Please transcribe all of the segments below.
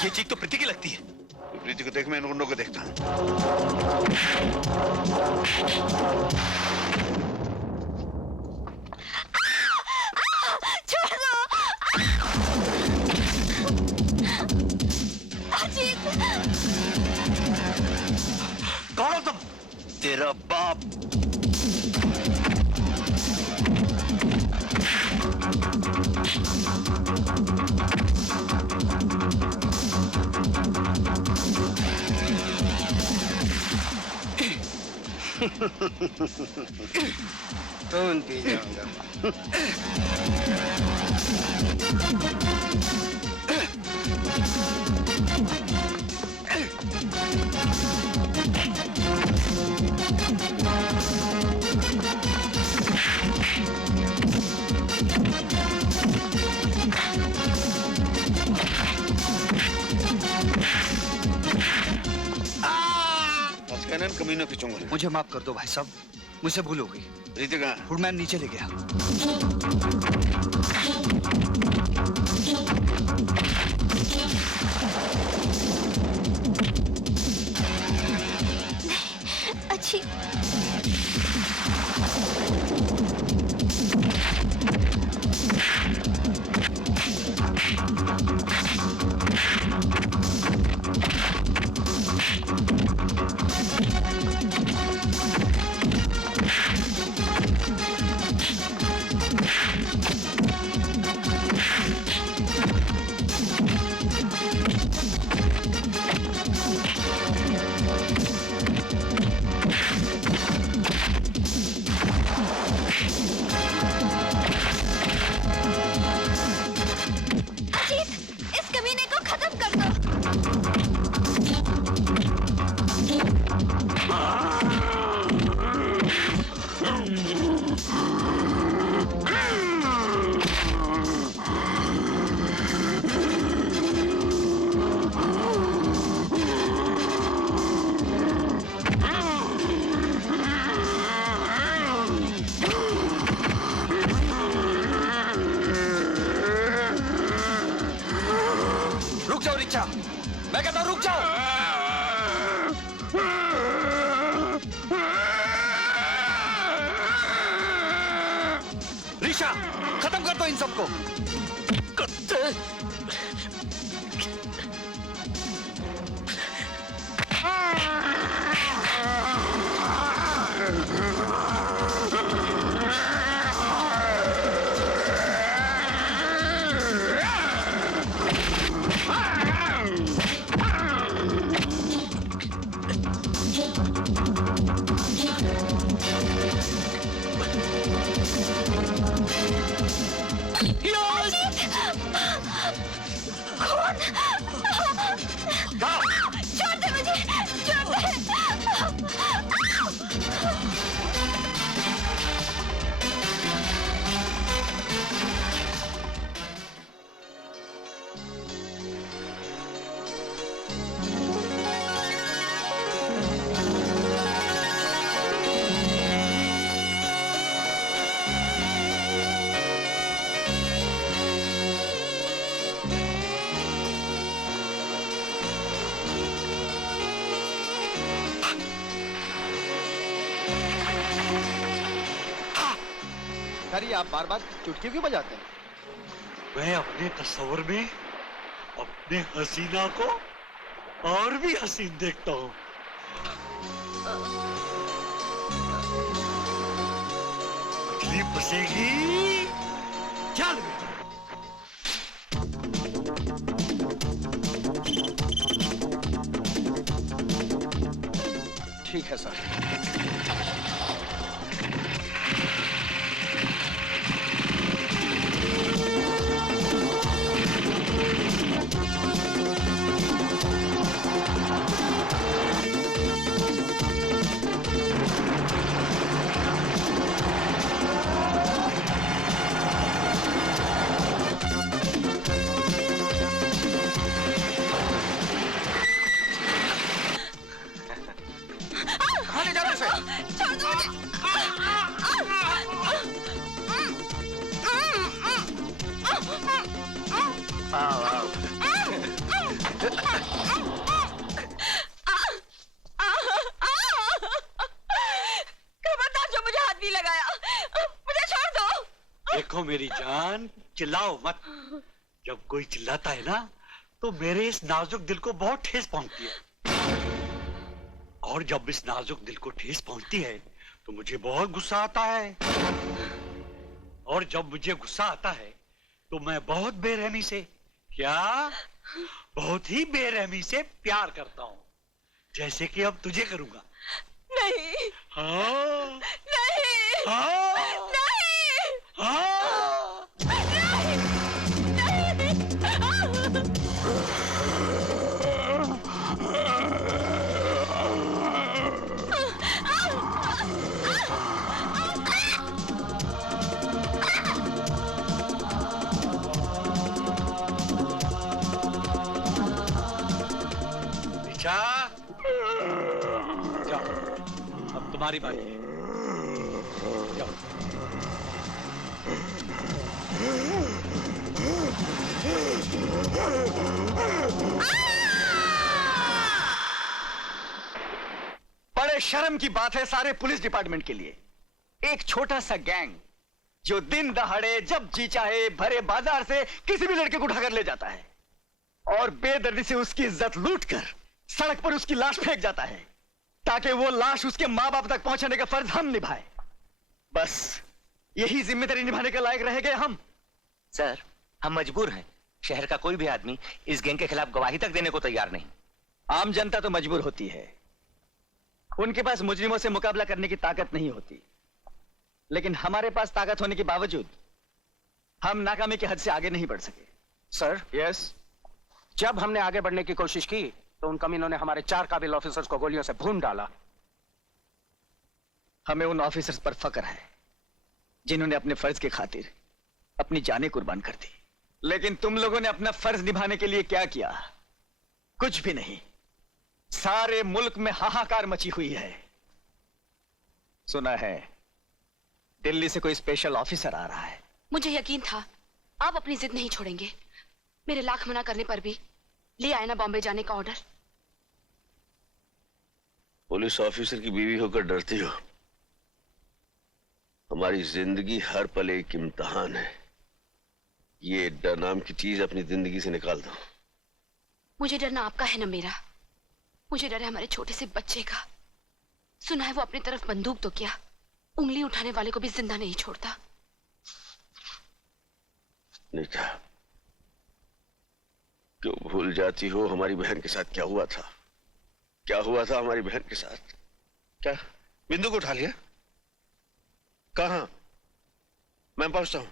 ये चीख तो प्रीति की लगती है। प्रीति को देख, मैं इन गुंडों को देखता हूँ। छोड़ दो। अजीत, कौन हो तुम? तेरा बाप। कौन पी जाऊंगा? कमीनों खींचूंगा। मुझे माफ कर दो भाई साहब, मुझसे भूल हो गई। प्रीति कहाँ? फूडमैन नीचे ले गया। अच्छी मैं कहता हूं रुक जाओ। ऋषा, खत्म कर दो इन सबको। छोड़ दे मुझे, छोड़ दे। अरे आप बार बार चुटकी क्यों बजाते हैं? मैं अपने तस्वर में अपने हसीना को और भी हसीन देखता हूँ। तकलीफ बसेगी। चल ठीक है सर। खबरदार जो मुझे हाथ नहीं लगाया, मुझे छोड़ दो। देखो मेरी जान, चिल्लाओ मत। जब कोई चिल्लाता है ना तो मेरे इस नाजुक दिल को बहुत ठेस पहुंचती है, और जब इस नाजुक दिल को ठेस पहुंचती है तो मुझे बहुत गुस्सा आता है, और जब मुझे गुस्सा आता है तो मैं बहुत बेरहमी से, क्या बहुत ही बेरहमी से प्यार करता हूँ, जैसे कि अब तुझे करूंगा। नहीं हाँ नहीं हाँ नहीं हाँ। निशा, जाओ, अब तुम्हारी बारी है। जाओ। बड़े शर्म की बात है सारे पुलिस डिपार्टमेंट के लिए। एक छोटा सा गैंग जो दिन दहाड़े जब जी चाहे भरे बाजार से किसी भी लड़के को उठाकर ले जाता है और बेदर्दी से उसकी इज्जत लूटकर सड़क पर उसकी लाश फेंक जाता है ताकि वो लाश उसके मां बाप तक पहुंचाने का फर्ज हम निभाए। बस यही जिम्मेदारी निभाने के लायक रह गए हम। सर, हम मजबूर हैं। शहर का कोई भी आदमी इस गैंग के खिलाफ गवाही तक देने को तैयार नहीं। आम जनता तो मजबूर होती है, उनके पास मुजरिमों से मुकाबला करने की ताकत नहीं होती, लेकिन हमारे पास ताकत होने के बावजूद हम नाकामी की हद से आगे नहीं बढ़ सके। Sir, yes. जब हमने आगे बढ़ने की कोशिश की तो उन कमीनों ने हमारे 4 काबिल ऑफिसर्स को गोलियों से भून डाला। हमें उन ऑफिसर्स पर फक्र है जिन्होंने अपने फर्ज की खातिर अपनी जानें कुर्बान कर दी, लेकिन तुम लोगों ने अपना फर्ज निभाने के लिए क्या किया? कुछ भी नहीं। सारे मुल्क में हाहाकार मची हुई है। सुना है दिल्ली से कोई स्पेशल ऑफिसर आ रहा है। मुझे यकीन था आप अपनी जिद नहीं छोड़ेंगे। मेरे लाख मना करने पर भी ले आए ना बॉम्बे जाने का ऑर्डर। पुलिस ऑफिसर की बीवी होकर डरती हो? हमारी जिंदगी हर पल एक इम्तिहान है। ये डर नाम की चीज अपनी जिंदगी से निकाल दो। मुझे डरना आपका है ना मेरा। मुझे डर है हमारे छोटे से बच्चे का। सुना है वो अपनी तरफ बंदूक तो क्या, उंगली उठाने वाले को भी जिंदा नहीं छोड़ता। नीता, क्यों भूल जाती हो हमारी बहन के साथ क्या हुआ था? क्या हुआ था हमारी बहन के साथ? क्या बिंदु को उठा लिया? कहां? मैं पहुंचता हूं।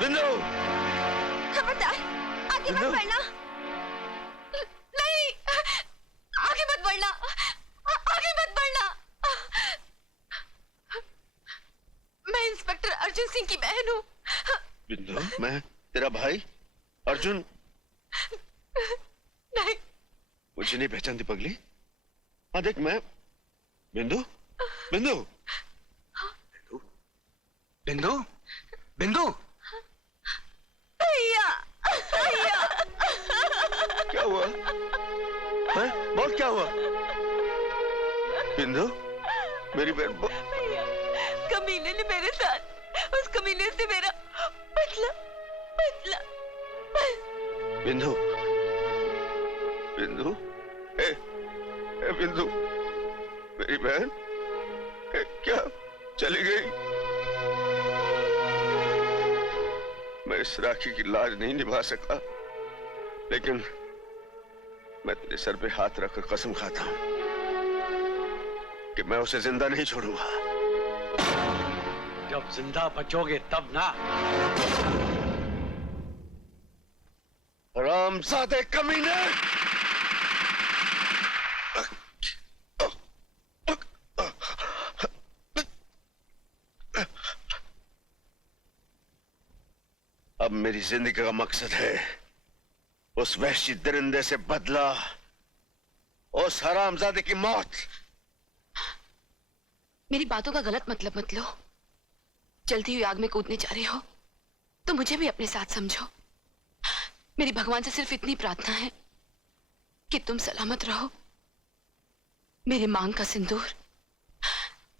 बिंदु, खबरदार आगे मत बढ़ना। नहीं, आगे मत बढ़ना, आगे मत बढ़ना। मैं इंस्पेक्टर अर्जुन सिंह की बहन हूँ। बिंदु, मैं तेरा भाई अर्जुन। नहीं, मुझे नहीं पहचानती पगली? हाँ देख, मैं बिंदु। बिंदु, बिंदु, बिंदु, भैया, भैया। क्या हुआ? हैं? बहुत क्या हुआ? बिंदु, मेरी बहन भैया, कमीने ने मेरे साथ, उस कमीने से मेरा बदला, बदला। बिंदु, बिंदु, ए बिंदु, मेरी बहन क्या चली गई? मैं इस राखी की लाज नहीं निभा सका, लेकिन मैं तेरे सर पे हाथ रखकर कसम खाता हूं कि मैं उसे जिंदा नहीं छोड़ूंगा। जब जिंदा बचोगे तब ना। हरामजादे कमीने! अब मेरी जिंदगी का मकसद है उस वहशी दरिंदे से बदला और सारा हमजादे की मौत। मेरी बातों का गलत मतलब मत लो। जल्दी हुई आग में कूदने जा रहे हो तो मुझे भी अपने साथ समझो। मेरी भगवान से सिर्फ इतनी प्रार्थना है कि तुम सलामत रहो। मेरे मांग का सिंदूर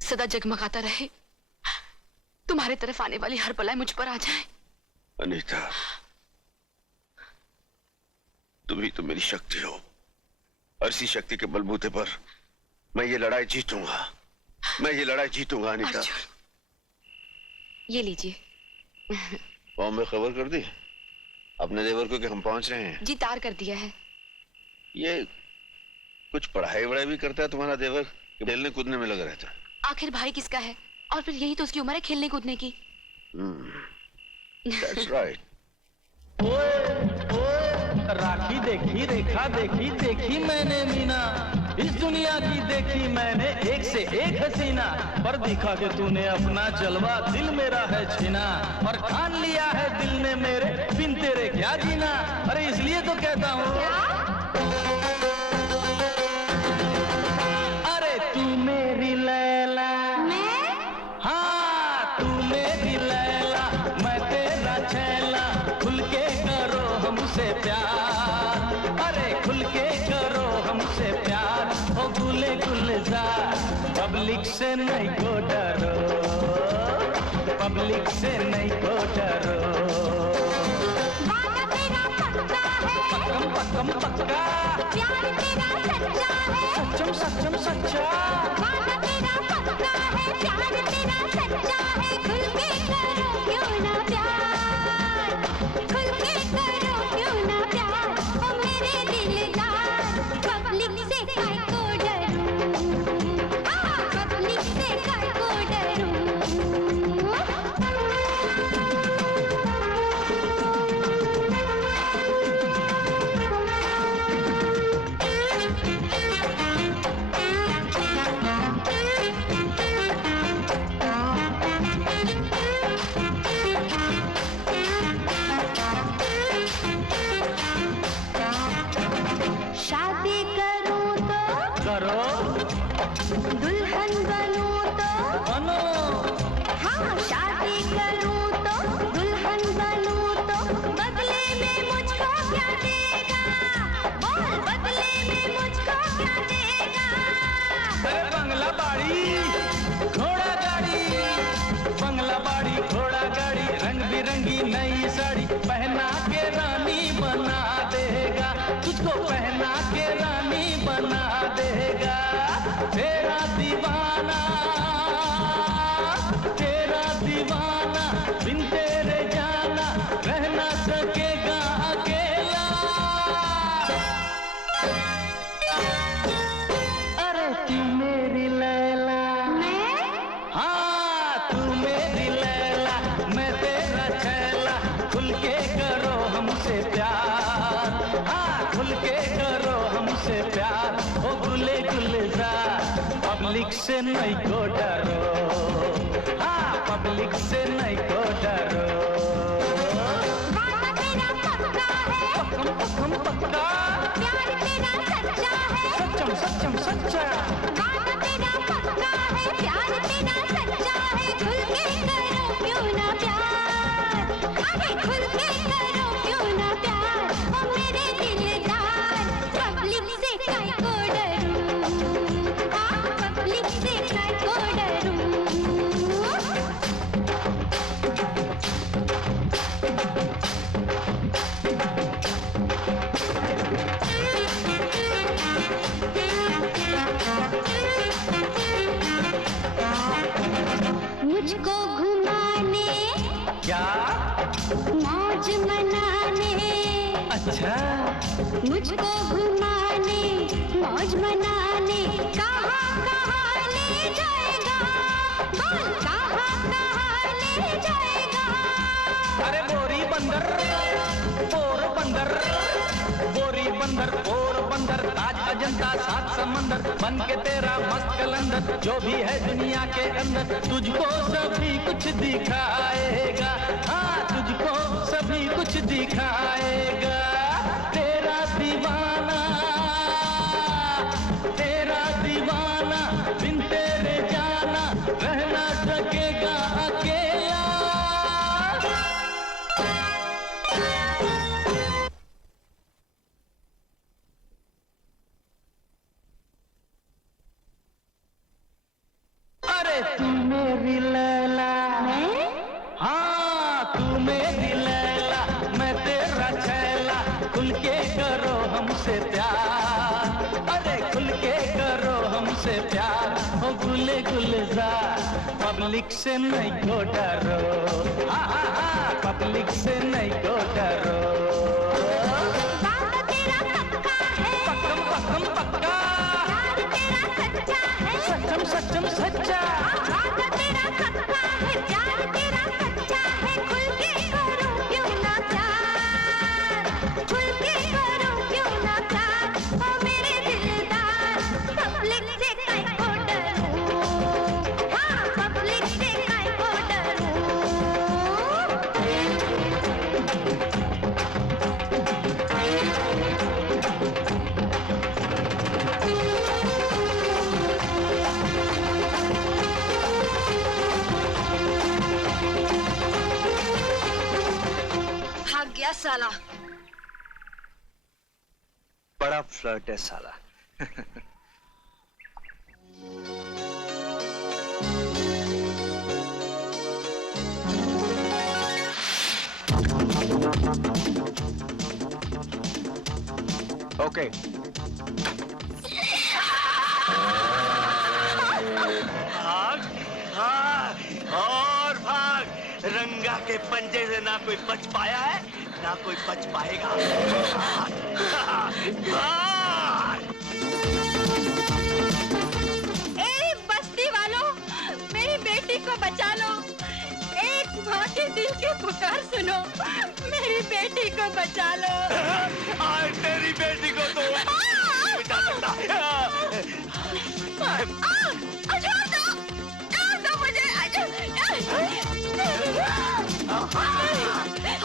सदा जगमगाता रहे। तुम्हारे तरफ आने वाली हर बलाएं मुझ पर आ जाए। अनीता, तुम ही तो मेरी शक्ति हो और इसी शक्ति के बलबूते पर मैं ये लड़ाई जीतूंगा। मैं ये लड़ाई जीतूंगा अनीता। अर्जुन, ये लीजिए। फॉर्म में खबर कर दी अपने देवर को कि हम पहुंच रहे हैं? जी तार कर दिया है। ये कुछ पढ़ाई वढ़ाई भी करता है तुम्हारा देवर कि खेलने कूदने में लगा रहता है? आखिर भाई किसका है और फिर यही तो उसकी उम्र है खेलने कूदने की। That's right. राखी देखी, रेखा देखी, देखी मैंने मीना, इस दुनिया की देखी मैंने एक से एक हसीना, पर दिखा के तूने अपना जलवा दिल मेरा है छीना, और ठान लिया है दिल ने मेरे बिन तेरे क्या जीना। अरे इसलिए तो कहता हूँ, अरे तू मेरी लैला, हाँ तू मेरी लैला, मैं तेरा छैला, खुल के करो हमसे प्यार, अरे खुल के करो हमसे प्यार, ओ गुले गुलजार, पब्लिक से नहीं को डरो, पब्लिक से नहीं को डरो, वादा तेरा पक्का है, पक्कम पक्कम पक्का, प्यार तेरा सच्चा है, सच्चम सच्चम सच्चा, वादा तेरा पक्का है, प्यार तेरा सच्चा है, खुल के करो क्यों ना प्यार, खुल के करो क्यों ना प्यार, ओ मेरे दिलदार, पब्लिक से काय को डरूं, पब्लिक से काय को डरूं। शादी करूं तो करो दुल्हन बनूं तो, बनो, हाँ शादी करूं तो दुल्हन बनूं तो, बदले में मुझको क्या देगा, बोल बदले में मुझको क्या देगा। अरे बंगला बाड़ी घोड़ा गाड़ी, बंगला बाड़ी घोड़ा गाड़ी, रंग बिरंगी नई साड़ी पहना के रानी बना देगा, तुझको पहना के रानी बना देगा, तेरा दीवाना, तेरा दीवाना, बिन तेरे जाना रह ना सकेगा अकेला। अरे तू मेरी लैला, हाँ तू मेरी लैला, मैं तेरा छैला, खुल के करो हमसे प्यार, हाँ खुल के करो हमसे प्यार, ओ गुले गुलजार, पब्लिक से नहीं को डरो, हाँ पब्लिक से नहीं को डरो, वादा तेरा पक्का है, पक्कम पक्कम पक्का, प्यार तेरा सच्चा है, सच्चम सच्चम सच्चा, वादा तेरा पक्का है, प्यार तेरा सच्चा है, खुल के करो क्यों ना प्यार, अरे खुल के करो क्यों ना प्यार, ओ मेरे दिलदार, पब्लिक से काय को डरूं, पब्लिक से काय को डरूं। मुझको घुमाने, क्या मौज मनाने, अच्छा, मुझको घुमाने, मौज मनाने, कहाँ कहाँ ले जाएगा, बोल कहाँ कहाँ ले जाएगा। अरे बोरी बंदर, पोर बंदर, बोरी बंदर, पोर बंदर, ताज अजंता सात समंदर, बन के तेरा मस्त कलंदर, जो भी है दुनिया के अंदर, तुझको सभी कुछ दिखाएगा, हाँ तुझको सभी कुछ दिखाएगा, तेरा दीवाना, अरे तू मेरी लैला, हाँ तू मेरी लैला, मैं तेरा छैला, खुल के करो हमसे प्यार, अरे खुल के करो हमसे प्यार, ओ गुले गुलजार, पब्लिक से नहीं को डरो, हाँ हाँ हाँ पब्लिक से नहीं को डरो। वादा तेरा पक्का है, पक्कम पक्कम पक्का, प्यार तेरा सच्चा है, सच्चम सच्चम सच्चा, वादा तेरा पक्का है, प्यार तेरा सच्चा है, खुल के करो क्यों ना प्यार, खुल के करो क्यों ना प्यार, ओ मेरे दिलदार, पब्लिक से काहे को डरूं, हाँ पब्लिक से काहे को डरूं। भाग गया साला। बड़ा फ्लर्ट है साला। ओके भाग भाग और भाग, रंगा के पंजे से ना कोई बच पाया है ना कोई बच पाएगा। भाग। ए बस्ती वालों, मेरी बेटी को बचा लो, एक माँ के दिल की पुकार सुनो, मेरी बेटी को बचा लो। आज तेरी बेटी को तो बचा सकता। छोड़ दो मुझे,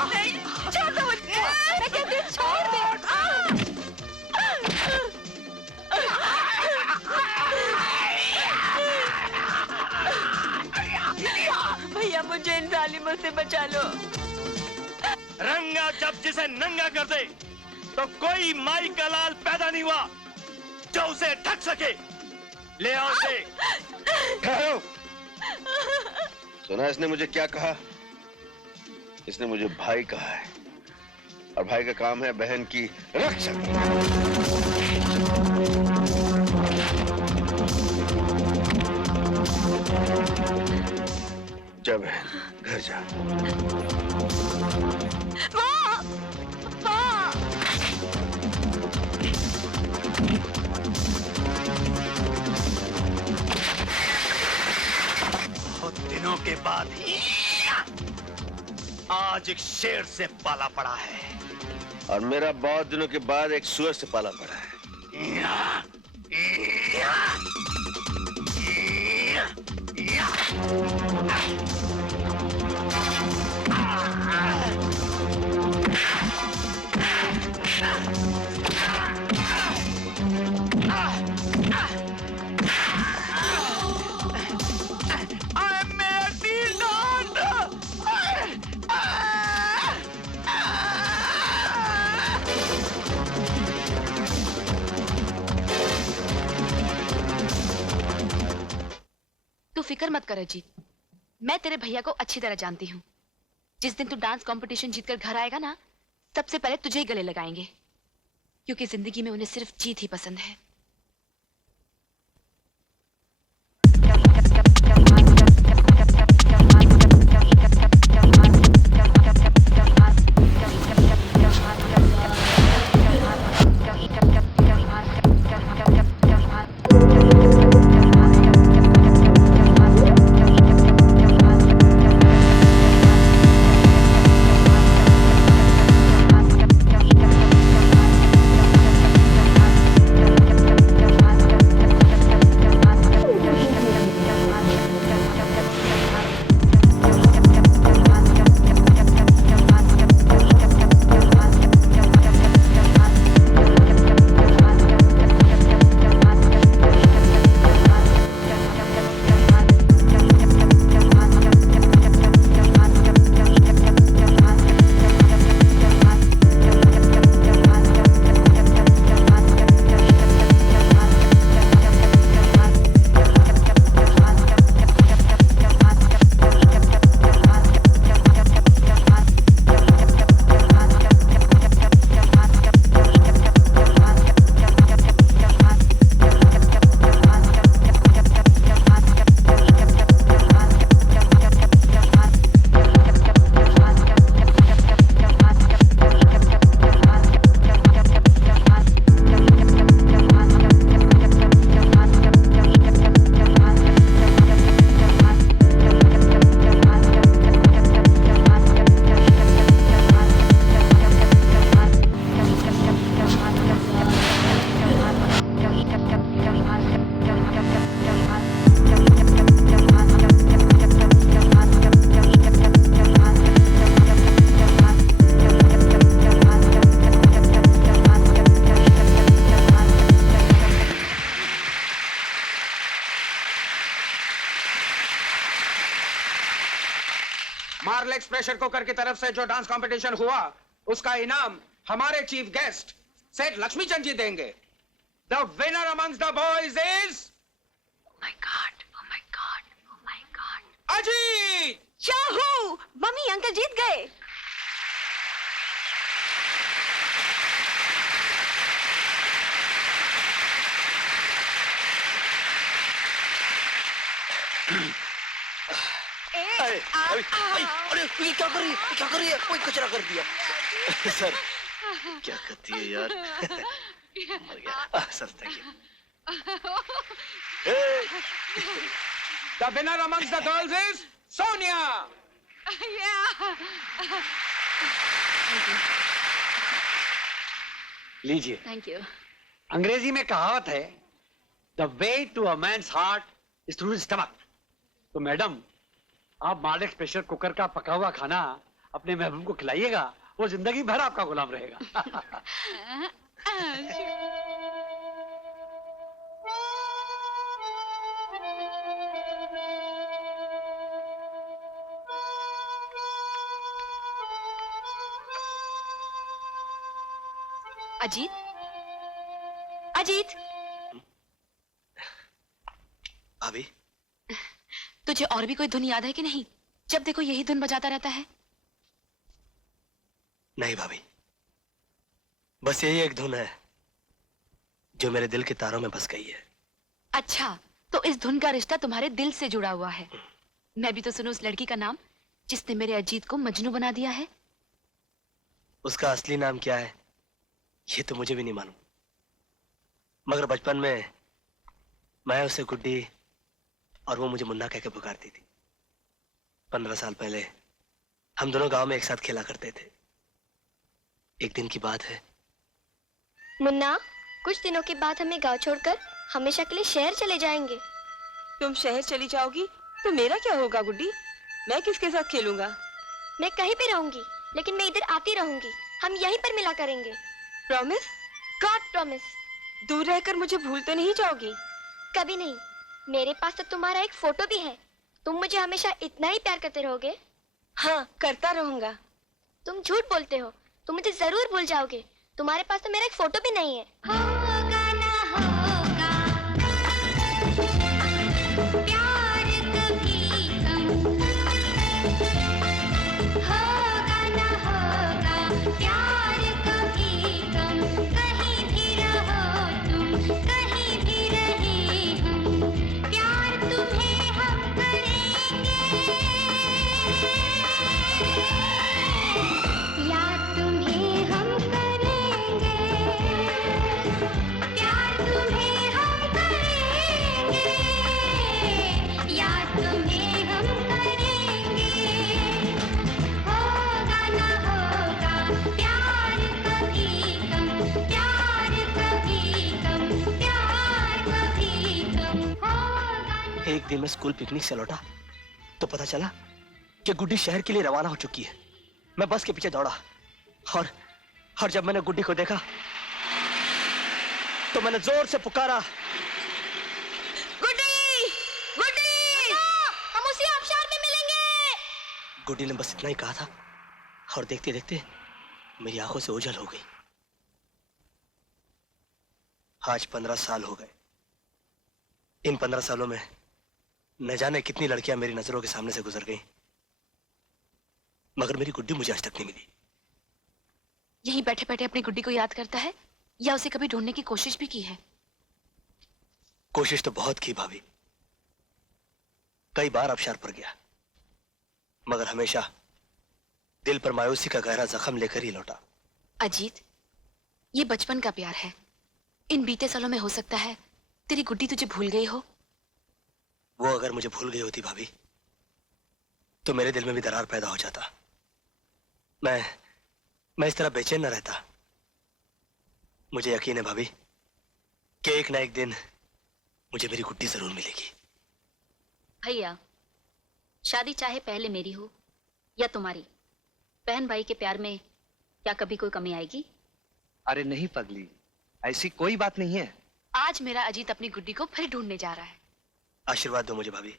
नहीं, छोड़ दो मुझे, मैं कहती हूँ छोड़ दे। भैया मुझे इन जालिमों से बचा लो। रंगा जब जिसे नंगा कर दे तो कोई माई का लाल पैदा नहीं हुआ जो उसे ढक सके। ले आओ उसे। ठहरो। सुना इसने मुझे क्या कहा? इसने मुझे भाई कहा है और भाई का काम है बहन की रक्षा। जा बहन, घर जा। बहुत दिनों के बाद आज एक शेर से पाला पड़ा है और मेरा बहुत दिनों के बाद एक सुअर से पाला पड़ा है। तू फिक्र मत कर अजीत, मैं तेरे भैया को अच्छी तरह जानती हूँ। जिस दिन तू डांस कंपटीशन जीतकर घर आएगा ना, सबसे पहले तुझे ही गले लगाएंगे, क्योंकि जिंदगी में उन्हें सिर्फ जीत ही पसंद है। हॉर्लिक्स प्रेशर कुकर की तरफ से जो डांस कंपटीशन हुआ उसका इनाम हमारे चीफ गेस्ट सेठ लक्ष्मीचंद जी देंगे। The winner amongst the boys is Oh my God! Oh my God! Oh my God! Ajit. Yahoo! Mummy uncle जीत गए। अरे ये क्या कर रही है, क्या कर रही है? कोई कचरा कर दिया। सर क्या करती है यार। मर गया। Sir thank you. The winner amongst the girls is Sonia. लीजिए। Thank you. अंग्रेजी में कहावत है, the way to a man's heart is through stomach. तो मैडम, आप मार्लेक्स प्रेशर कुकर का पका हुआ खाना अपने महबूब को खिलाइएगा, वो जिंदगी भर आपका गुलाम रहेगा। अजीत, अजीत, भाभी, तुझे और भी कोई धुन याद है कि नहीं? जब देखो यही धुन बजाता रहता है। नहीं भाभी, बस यही एक धुन है जो मेरे दिल के तारों में बस गई है। अच्छा, तो इस धुन का रिश्ता तुम्हारे दिल से जुड़ा हुआ है। मैं भी तो सुनूं उस लड़की का नाम जिसने मेरे अजीत को मजनू बना दिया है। उसका असली नाम क्या है ये तो मुझे भी नहीं मालूम, मगर बचपन में मैं उसे गुड्डी और वो मुझे मुन्ना कह के पुकारती थी। 15 साल पहले हम दोनों गांव में एक साथ खेला करते थे। एक दिन की बात है। मुन्ना, कुछ दिनों के बाद हमें गांव छोड़कर हमेशा के लिए शहर चले जाएंगे। तुम शहर चली जाओगी तो मेरा क्या होगा गुड्डी? मैं किसके साथ खेलूंगा? मैं कहीं भी रहूंगी, लेकिन मैं इधर आती रहूंगी। हम यहीं पर मिला करेंगे। प्रॉमिस? God promise. दूर रहकर मुझे भूल तो नहीं जाओगी? कभी नहीं। मेरे पास तो तुम्हारा एक फोटो भी है। तुम मुझे हमेशा इतना ही प्यार करते रहोगे? हाँ, करता रहूंगा। तुम झूठ बोलते हो। तुम मुझे जरूर भूल जाओगे। तुम्हारे पास तो मेरा एक फोटो भी नहीं है। होगा ना होगा प्यार कभी कम, होगा ना होगा प्यार कभी कम, कहीं भी रहो तुम, कहीं भी रहे हम, प्यार तुम्हें हम करेंगे, याद तुम्हें हम करेंगे, प्यार तुम्हें हम करेंगे, याद तुम्हें हम करेंगे, होगा ना होगा प्यार कभी कम, प्यार कभी कम, प्यार कभी कम, होगा ना। एक दिन मैं स्कूल पिकनिक से लौटा तो पता चला कि गुड्डी शहर के लिए रवाना हो चुकी है। मैं बस के पीछे दौड़ा और जब मैंने गुड्डी को देखा तो मैंने जोर से पुकारा, गुड्डी! गुड्डी! हम उसी आबशार में मिलेंगे। गुड्डी ने बस इतना ही कहा था और देखते देखते मेरी आंखों से ओझल हो गई। आज 15 साल हो गए। इन 15 सालों में न जाने कितनी लड़कियां मेरी नजरों के सामने से गुजर गईं, मगर मेरी गुड्डी मुझे आज तक नहीं मिली। यहीं बैठे बैठे अपनी गुड्डी को याद करता है या उसे कभी ढूंढने की कोशिश भी की है? कोशिश तो बहुत की भाभी, कई बार आबशार पर गया, मगर हमेशा दिल पर मायूसी का गहरा जख्म लेकर ही लौटा। अजीत, ये बचपन का प्यार है। इन बीते सालों में हो सकता है तेरी गुड्डी तुझे भूल गई हो। वो अगर मुझे भूल गई होती भाभी तो मेरे दिल में भी दरार पैदा हो जाता। मैं इस तरह बेचैन न रहता। मुझे यकीन है भाभी कि एक ना एक दिन मुझे मेरी गुड्डी जरूर मिलेगी। भैया, शादी चाहे पहले मेरी हो या तुम्हारी, बहन भाई के प्यार में क्या कभी कोई कमी आएगी? अरे नहीं पगली, ऐसी कोई बात नहीं है। आज मेरा अजीत अपनी गुड्डी को फिर ढूंढने जा रहा है। आशीर्वाद दो मुझे भाभी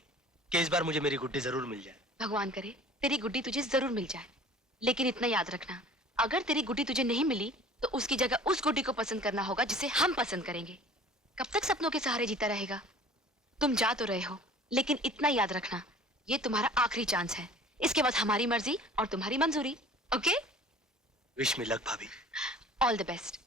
कि इस बार मुझे मेरी गुड्डी जरूर मिल जाए। भगवान करे तेरी गुड्डी तुझे जरूर मिल जाए, लेकिन इतना याद रखना, अगर तेरी गुड्डी तुझे नहीं मिली तो उसकी जगह उस गुड्डी को पसंद करना होगा जिसे हम पसंद करेंगे। कब तक सपनों के सहारे जीता रहेगा? तुम जा तो रहे हो, लेकिन इतना याद रखना, ये तुम्हारा आखिरी चांस है। इसके बाद हमारी मर्जी और तुम्हारी मंजूरी। ओके? विश मी लक भाभी। All the best.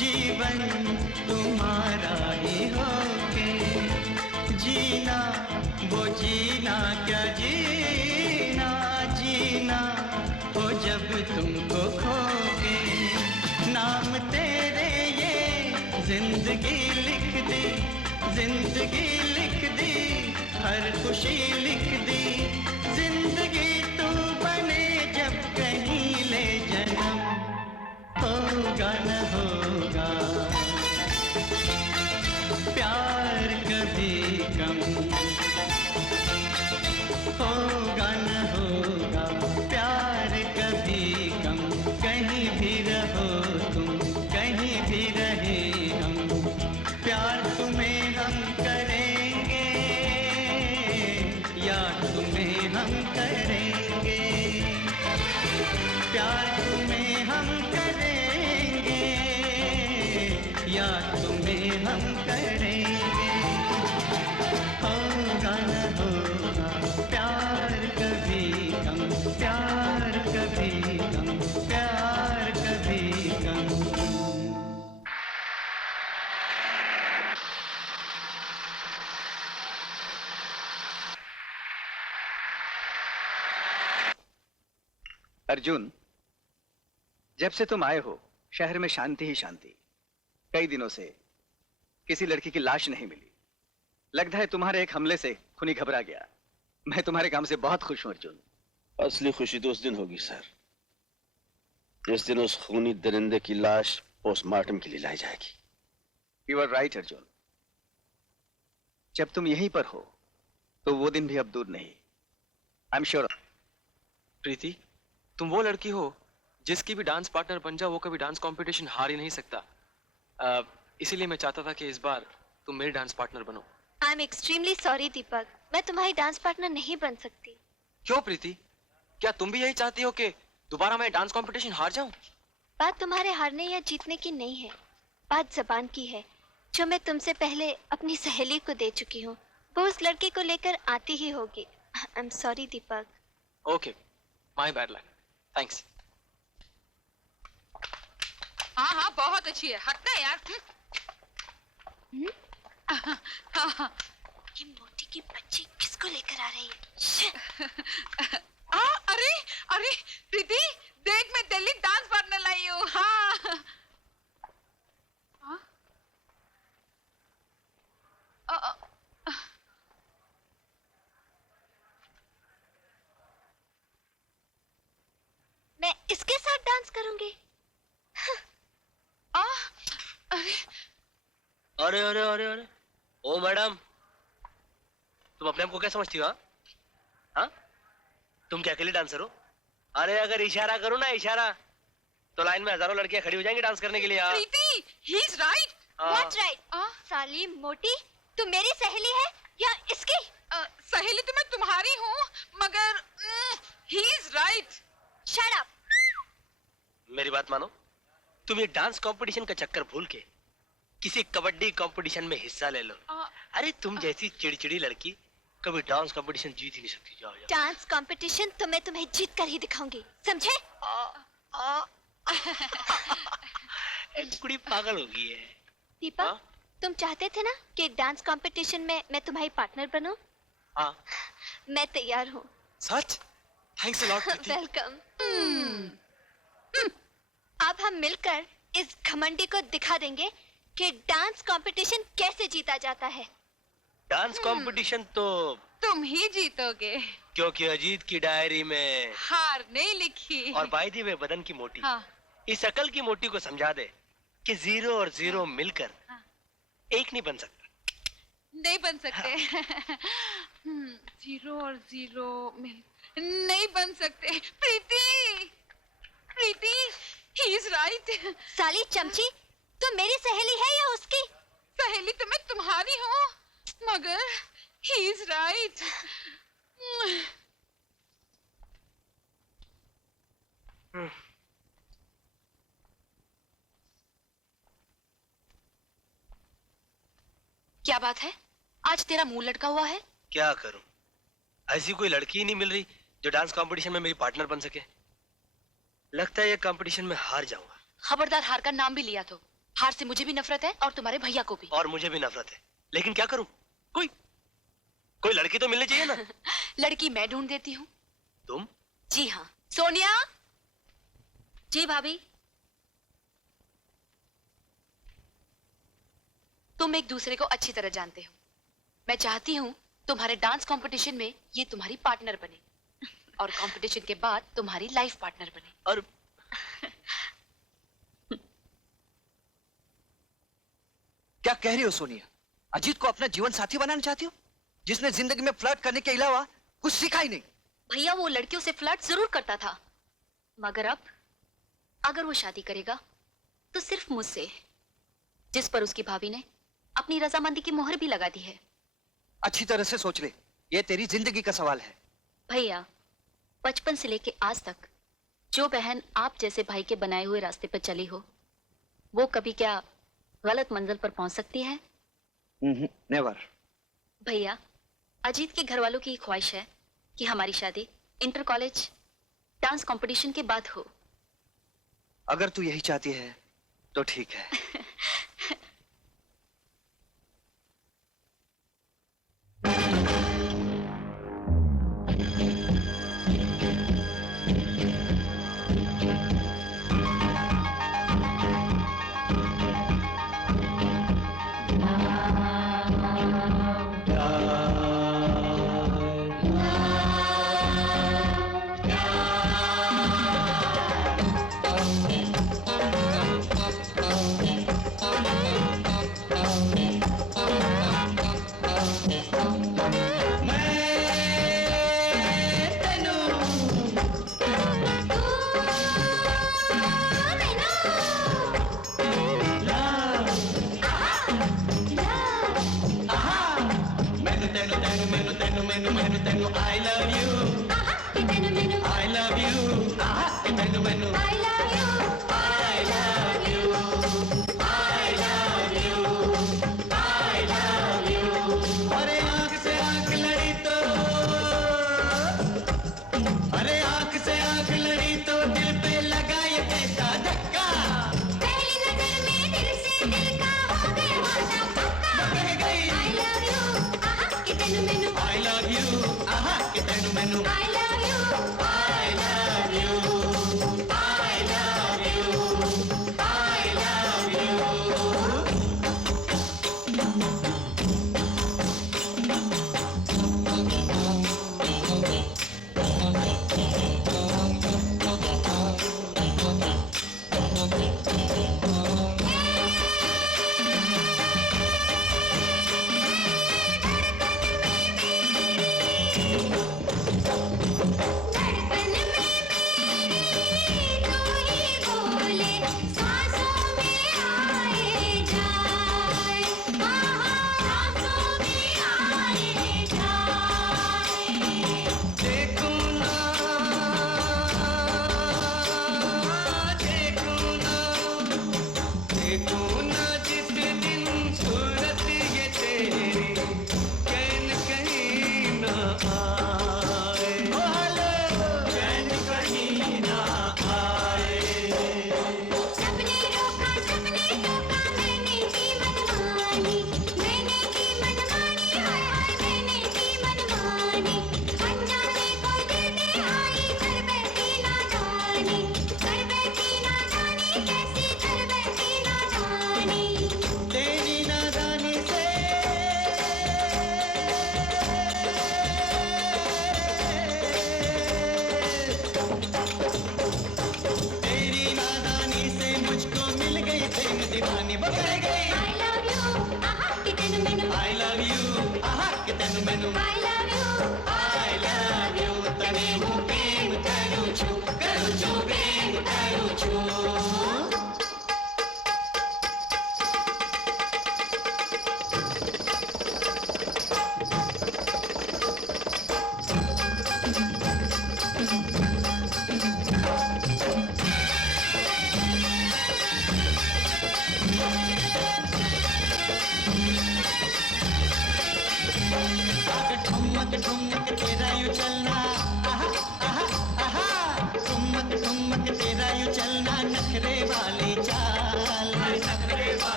जीवन जिंदगी लिख दी, जिंदगी लिख दी, हर खुशी लिख दी। जिंदगी तू बने जब कहीं ले जन्म, होगा न होगा प्यार कभी कम, होगा न होगा प्यार कभी कम। कहीं भी रहो तुम, कहीं भी रहे हम, प्यार तुम्हें हम करेंगे, यार तुम्हें हम करेंगे, प्यार तुम्हें हम करेंगे, यार तुम्हें हम करेंगे। होगा न होगा प्यार कभी कम, प्यार कभी कम, प्यार कभी कम। अर्जुन, जब से तुम आए हो शहर में शांति ही शांति। कई दिनों से किसी लड़की की लाश नहीं मिली। लगता है तुम्हारे एक हमले से खूनी घबरा गया। मैं तुम्हारे काम से बहुत खुश हूं अर्जुन। असली खुशी तो उस दिन होगी सर, जिस दिन उस खूनी दरिंदे की लाश पोस्टमार्टम के लिए लाई जाएगी। You are right Arjun. जब तुम यहीं पर हो तो वो दिन भी अब दूर नहीं। I am sure. प्रीति, तुम वो लड़की हो जिसकी भी डांस पार्टनर बन जाओ वो कभी डांस कंपटीशन हार ही नहीं सकता। इसीलिए मैं चाहता था कि इस बार तुम मेरी डांस पार्टनर बनो। आई एम एक्सट्रीमली सॉरी दीपक, मैं तुम्हारी डांस पार्टनर नहीं बन सकती। क्यों प्रीति, क्या तुम भी यही चाहती हो कि दोबारा मैं डांस कंपटीशन हार जाऊं? बात तुम्हारे हारने या जीतने की नहीं है, बात जबान की है, जो मैं तुमसे पहले अपनी सहेली को दे चुकी हूँ। वो उस लड़के को लेकर आती ही होगी। I am sorry Deepak. Okay, my bad luck, thanks. हाँ हाँ बहुत अच्छी है, हटना यार। ये मोटी की बच्ची किसको लेकर आ रही है? अरे अरे प्रीति, देख मैं दिल्ली डांस पार्टनर लाई हूँ। हाँ मैं इसके साथ डांस करूंगी। अरे अरे अरे अरे, ओ मैडम, तुम अपने आप को क्या समझती हो? हाँ, तुम क्या अकेले डांसर हो? अरे अगर इशारा करो ना इशारा, तो लाइन में हजारों लड़कियां खड़ी हो जाएंगी डांस करने के लिए। प्रीति, he is right. What right? साली मोटी, तू मेरी सहेली है या इसकी? सहेली तो मैं तुम्हारी हूँ, मगर he is right. Shut up. मेरी बात मानो, तुम ये डांस कंपटीशन का चक्कर भूल के किसी कबड्डी कंपटीशन में हिस्सा ले लो। अरे तुम जैसी चिड़चिड़ी लड़की कभी डांस कंपटीशन जीत ही नहीं सकती। जाओ जाओ। डांस कंपटीशन तो मैं तुम्हें जीत कर ही दिखाऊंगी, समझे? एक कुड़ी पागल हो गई है। दीपक, तुम चाहते थे ना कि डांस कंपटीशन में मैं तुम्हारी पार्टनर बनूं? हाँ। मैं तैयार हूँ। सच? Thanks a lot Preeti. Welcome. अब हम मिलकर इस घमंडी को दिखा देंगे कि डांस कंपटीशन कैसे जीता जाता है। डांस कंपटीशन तो तुम ही जीतोगे, क्योंकि अजीत की डायरी में हार नहीं लिखी। और बाई दी वे बदन की मोटी। हाँ। इस अकल की मोटी को समझा दे कि 0 और 0 मिलकर एक नहीं बन सकता। नहीं बन सकते। 0 और 0 मिल नहीं बन सकते। प्रीति, प्रीति, he is right. साली चमची, तुम मेरी सहेली है या उसकी? सहेली तो मैं तुम्हारी हूँ, मगर he is right. क्या बात है, आज तेरा मुंह लटका हुआ है? क्या करूं, ऐसी कोई लड़की ही नहीं मिल रही जो डांस कंपटीशन में मेरी पार्टनर बन सके। लगता है ये कंपटीशन में हार जाऊंगा। खबरदार हार का नाम भी लिया तो। हार से मुझे भी नफरत है और तुम्हारे भैया को भी। और मुझे भी नफरत है, लेकिन क्या करूं? कोई लड़की तो मिलनी चाहिए ना। लड़की मैं ढूंढ देती हूँ। तुम? जी हाँ। सोनिया। जी भाभी। तुम एक दूसरे को अच्छी तरह जानते हो। मैं चाहती हूँ तुम्हारे डांस कंपटीशन में ये तुम्हारी पार्टनर बने और कंपटीशन के बाद तुम्हारी लाइफ पार्टनर बने। और क्या कह रही हो सोनिया? अजीत को अपना जीवन साथी बनाना चाहती हो, जिसने जिंदगी में फ्लर्ट करने के अलावा कुछ सीखा ही नहीं? भैया वो लड़कियों से फ्लर्ट जरूर करता था, मगर अब अगर वो शादी करेगा तो सिर्फ मुझसे, जिस पर उसकी भाभी ने अपनी रजामंदी की मोहर भी लगा दी है। अच्छी तरह से सोच ले, ये तेरी जिंदगी का सवाल है। भैया बचपन से लेके आज तक जो बहन आप जैसे भाई के बनाए हुए रास्ते पर चली हो, वो कभी क्या गलत मंजिल पर पहुंच सकती है? नेवर। भैया अजीत के घर वालों की ख्वाहिश है कि हमारी शादी इंटर कॉलेज डांस कंपटीशन के बाद हो। अगर तू यही चाहती है तो ठीक है।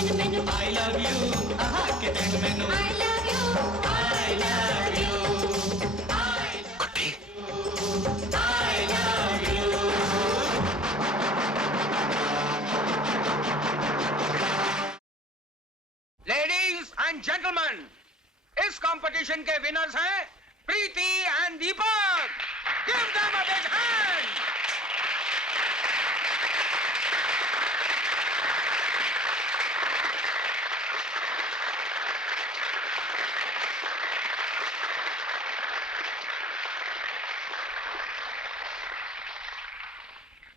तेन मैनू I love you आहा के तेन मैनू I love you I love you Guddi I love you ladies and gentleman, इस कंपटीशन के विनर्स हैं Preeti and Deepak. Give them a big hand.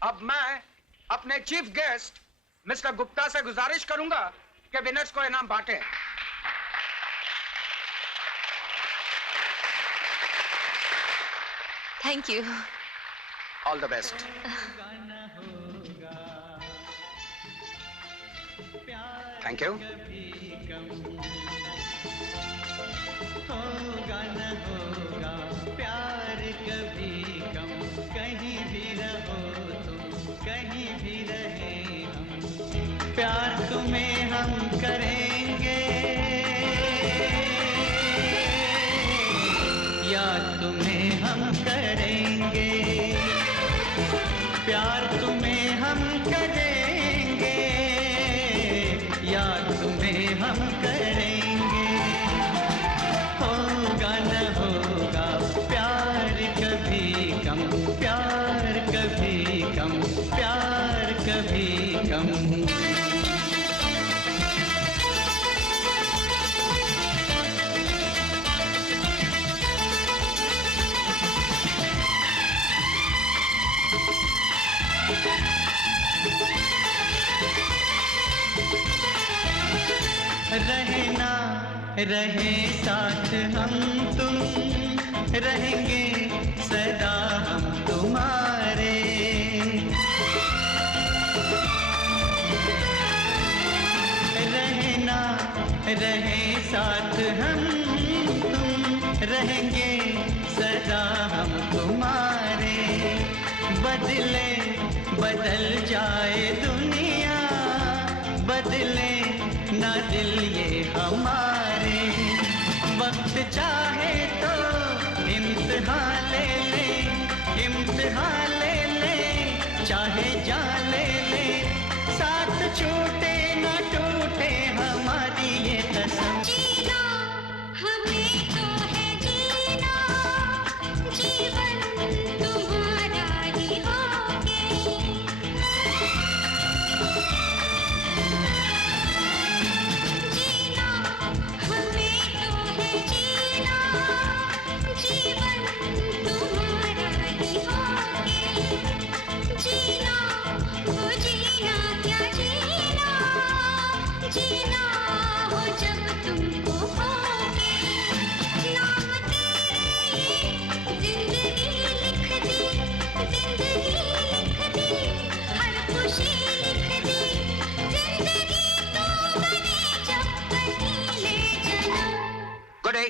अब मैं अपने चीफ गेस्ट मिस्टर गुप्ता से गुजारिश करूंगा कि विनर्स को इनाम बांटे। Thank you. All the best. Thank you. होगा न होगा प्यार कभी कम, कहीं भी रहो तुम कहीं भी रहे हम, प्यार तुम्हें हम करेंगे, याद तुम्हें हम करेंगे, प्यार तुम्हें हम करेंगे, याद तुम्हें हम करेंगे, होगा न होगा प्यार कभी कम, प्यार कभी कम, प्यार कभी कम। रहे ना रहे साथ हम तुम, रहेंगे सदा हम तुम्हारे, रहे ना रहे साथ हम तुम, रहेंगे सदा हम तुम्हारे, बदले बदल जाए दुनिया, बदले ना दिल ये हमारे, वक्त चाहे तो इम्तिहान ले ले, इम्तिहान ले ले, चाहे जान ले ले, साथ छूटे ना टूटे हमारी ये कसम। जीना हमें तो है जीना, जीवन तुम्हारा ही होगे, जीना हमें तो है जीना, जीवन तुम्हारा ही होगे, जीना हो जीना क्या जीना, जीना हो जब तुमको होगे, नाम तेरे जिंदगी लिख दी, जिंदगी लिख दी, हर खुशी लिख दी, जिंदगी तो बने जब कहीं ले जन्म। Good day.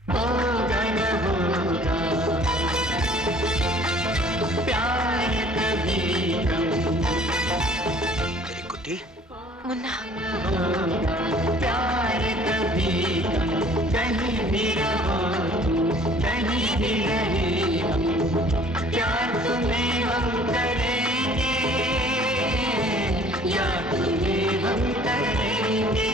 होगा न होगा प्यार कभी कम, मेरी गुड्डी मुन्ना होगा प्यार कभी कम, कहीं भी रहो तुम कहीं भी रहे हम, प्यार तुम्हें हम करेंगे, याद तुम्हें हम करेंगे,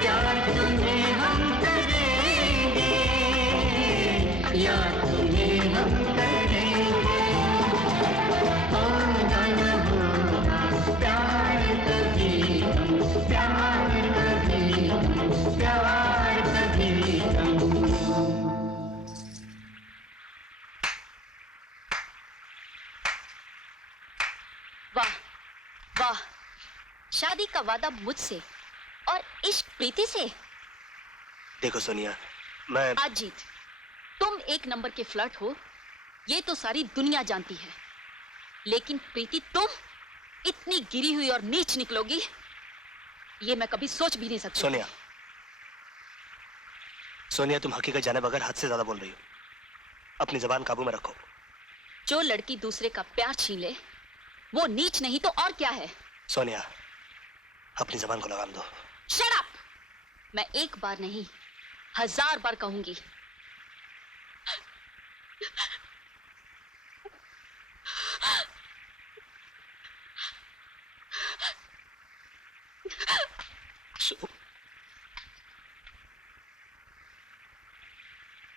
प्यार तुम्हें हम करेंगे, याद तुम्हें हम करेंगे, होगा न होगा प्यार कभी कम, प्यार कभी कम, प्यार कभी कम। वाह वाह, शादी का वादा मुझसे और इश्क प्रीति से। देखो सोनिया, मैं आज जीत, तुम एक नंबर के फ्लर्ट हो, ये तो सारी दुनिया जानती है, लेकिन प्रीति तुम इतनी गिरी हुई और नीच निकलोगी, ये मैं कभी सोच भी नहीं सकती। सोनिया, सोनिया तुम हकीकत जाने बगैर हद से ज्यादा बोल रही हो। अपनी जबान काबू में रखो। जो लड़की दूसरे का प्यार छीन ले वो नीच नहीं तो और क्या है? सोनिया, अपनी जबान को लगाम दो। Shut up! मैं एक बार नहीं 1000 बार कहूंगी।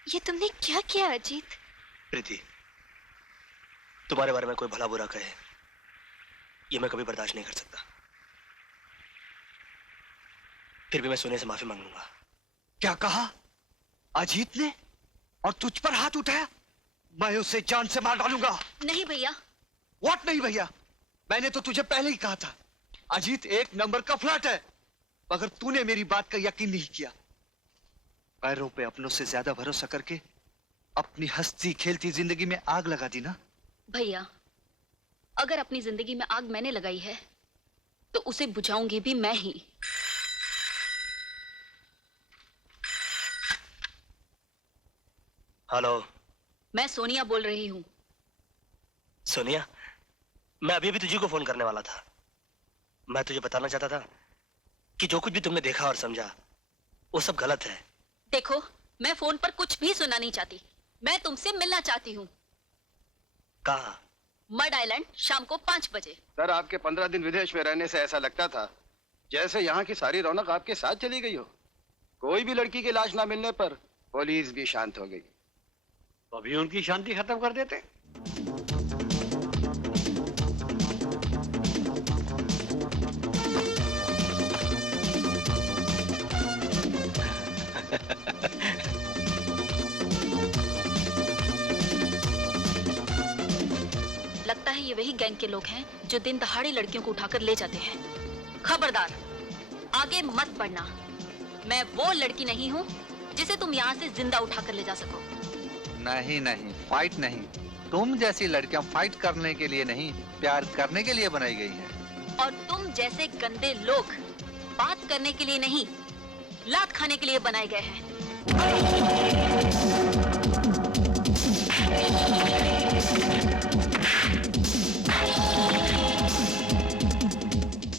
ये तुमने क्या किया अजीत? प्रीति, तुम्हारे बारे में कोई भला बुरा कहे, ये मैं कभी बर्दाश्त नहीं कर सकता। फिर भी मैं सोनिया से माफी मांग लूंगा। क्या कहा? अजीत ने? और तुझ पर हाथ उठाया? मैं उसे जान से मार डालूंगा। नहीं भैया। व्हाट नहीं भैया? मैंने तो तुझे पहले ही कहा था, अजीत एक नंबर का फ्लर्ट है, मगर तूने मेरी बात का यकीन नहीं किया। पैरों पे अपनों से ज्यादा भरोसा करके अपनी हंसती खेलती जिंदगी में आग लगा दी ना। भैया, अगर अपनी जिंदगी में आग मैंने लगाई है तो उसे बुझाऊंगी भी मैं ही। हेलो, मैं सोनिया बोल रही हूँ। सोनिया, मैं अभी भी तुझे को फोन करने वाला था। मैं तुझे बताना चाहता था कि जो कुछ भी तुमने देखा और समझा वो सब गलत है। देखो, मैं फोन पर कुछ भी सुनना नहीं चाहती। मैं तुमसे मिलना चाहती हूँ। कहाँ? मड आइलैंड, शाम को 5 बजे। सर, आपके 15 दिन विदेश में रहने से ऐसा लगता था जैसे यहाँ की सारी रौनक आपके साथ चली गई हो। कोई भी लड़की की लाश ना मिलने पर पुलिस भी शांत हो गई। तो अभी उनकी शांति खत्म कर देते। लगता है ये वही गैंग के लोग हैं जो दिन दहाड़े लड़कियों को उठाकर ले जाते हैं। खबरदार, आगे मत बढ़ना। मैं वो लड़की नहीं हूँ जिसे तुम यहाँ से जिंदा उठाकर ले जा सको। नहीं नहीं, फाइट नहीं। तुम जैसी लड़कियां फाइट करने के लिए नहीं, प्यार करने के लिए बनाई गई हैं। और तुम जैसे गंदे लोग बात करने के लिए नहीं, लात खाने के लिए बनाए गए हैं।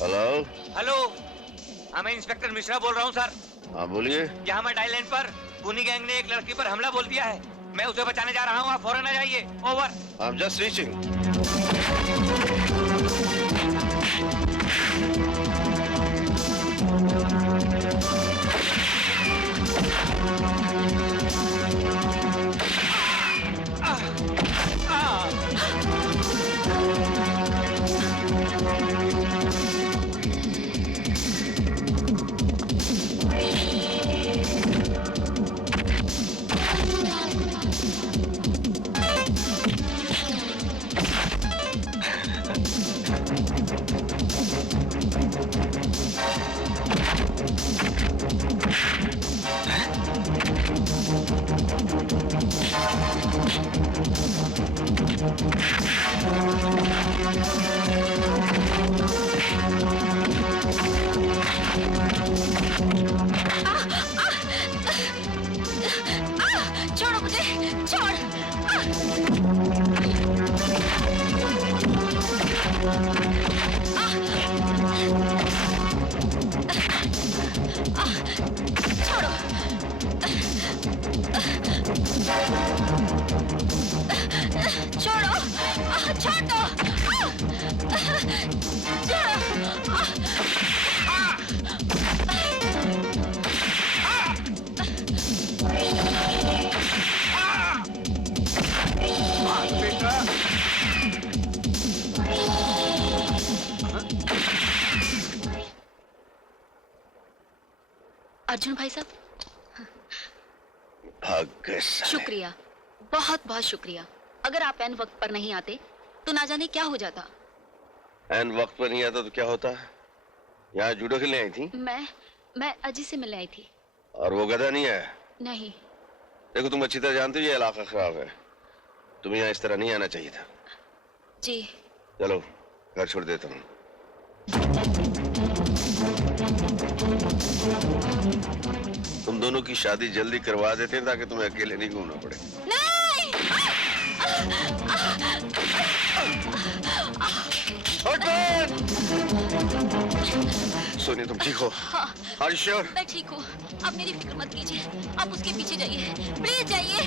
हेलो। हेलो, हाँ मैं इंस्पेक्टर मिश्रा बोल रहा हूँ सर। हाँ बोलिए। यहाँ मैं आइलैंड पर खूनी गैंग ने एक लड़की पर हमला बोल दिया है। मैं उसे बचाने जा रहा हूँ, आप फौरन आ जाइए। Over. I am just reaching. छोड़ो मुझे, छोड़। छोड़ो। छोड़ो, छोड़ दो। अर्जुन भाई साहब, भाग गए साले। शुक्रिया, बहुत बहुत शुक्रिया। अगर आप एन वक्त पर नहीं आते तो ना जाने क्या हो जाता। एन वक्त पर नहीं आता तो क्या होता? यहाँ जूडो खेलने आई थी? मैं अजी से मिलने आई थी। और वो गधा नहीं आया? नहीं। देखो, तुम अच्छी तरह जानते हो ये इलाका खराब है। तुम्हें यहाँ इस तरह नहीं आना चाहिए था। जी। चलो, घर छोड़ देता हूँ। तुम दोनों की शादी जल्दी करवा देते हैं ताकि तुम्हें अकेले नहीं घूमना पड़े। नहीं! सोनिया तुम ठीक हो? हाँ Are you sure? मैं ठीक हूँ। आप मेरी फिक्र मत कीजिए। आप उसके पीछे जाइए, प्लीज जाइए।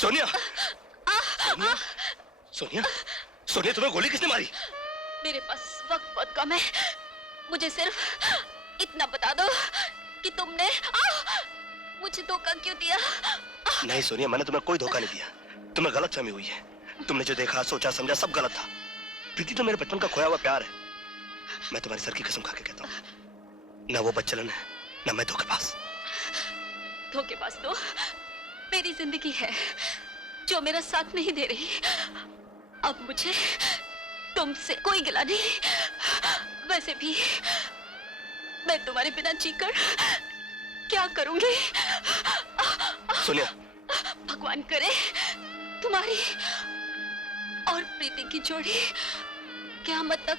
सोनिया, सोनिया, सोनिया, सोनिया तुम्हें गोली किसने मारी? मेरे पास वक्त बहुत कम है। मुझे सिर्फ इतना बता दो कि तुमने मुझे धोखा क्यों दिया? नहीं सोनिया, मैंने तुम्हें कोई धोखा नहीं दिया। तुम्हें गलतफहमी हुई है। तुमने जो देखा, सोचा, समझा सब गलत था। प्रीति तो मेरे बचपन का खोया हुआ प्यार है। मैं तुम्हारी सर की कसम खा के कहता हूँ, ना वो बच्चलन है, ना मैं धोखेबाज। धोखेबाज तो मेरी जिंदगी है जो मेरा साथ नहीं दे रही। अब मुझे तुमसे कोई गिला नहीं। वैसे भी मैं तुम्हारे बिना जीकर क्या करूंगी? सोनिया, भगवान करे तुम्हारी और प्रीति की जोड़ी क़यामत तक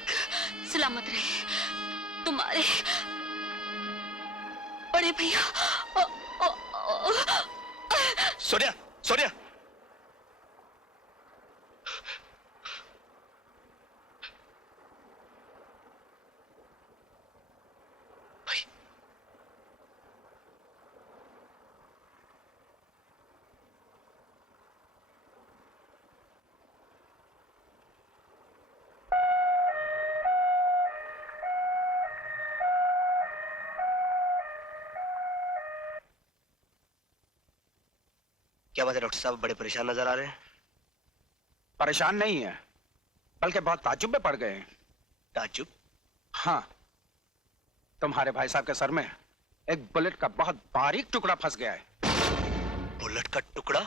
सलामत रहे। तुम्हारे बड़े भैया। सोनिया, सोनिया, क्या बात है डॉक्टर साहब, बड़े परेशान नजर आ रहे हैं? परेशान नहीं है, बल्कि बहुत ताज्जुब में पड़ गए हैं। ताज्जुब? हाँ, तुम्हारे भाई साहब के सर में एक बुलेट का बहुत बारीक टुकड़ा फंस गया है। बुलेट का टुकड़ा?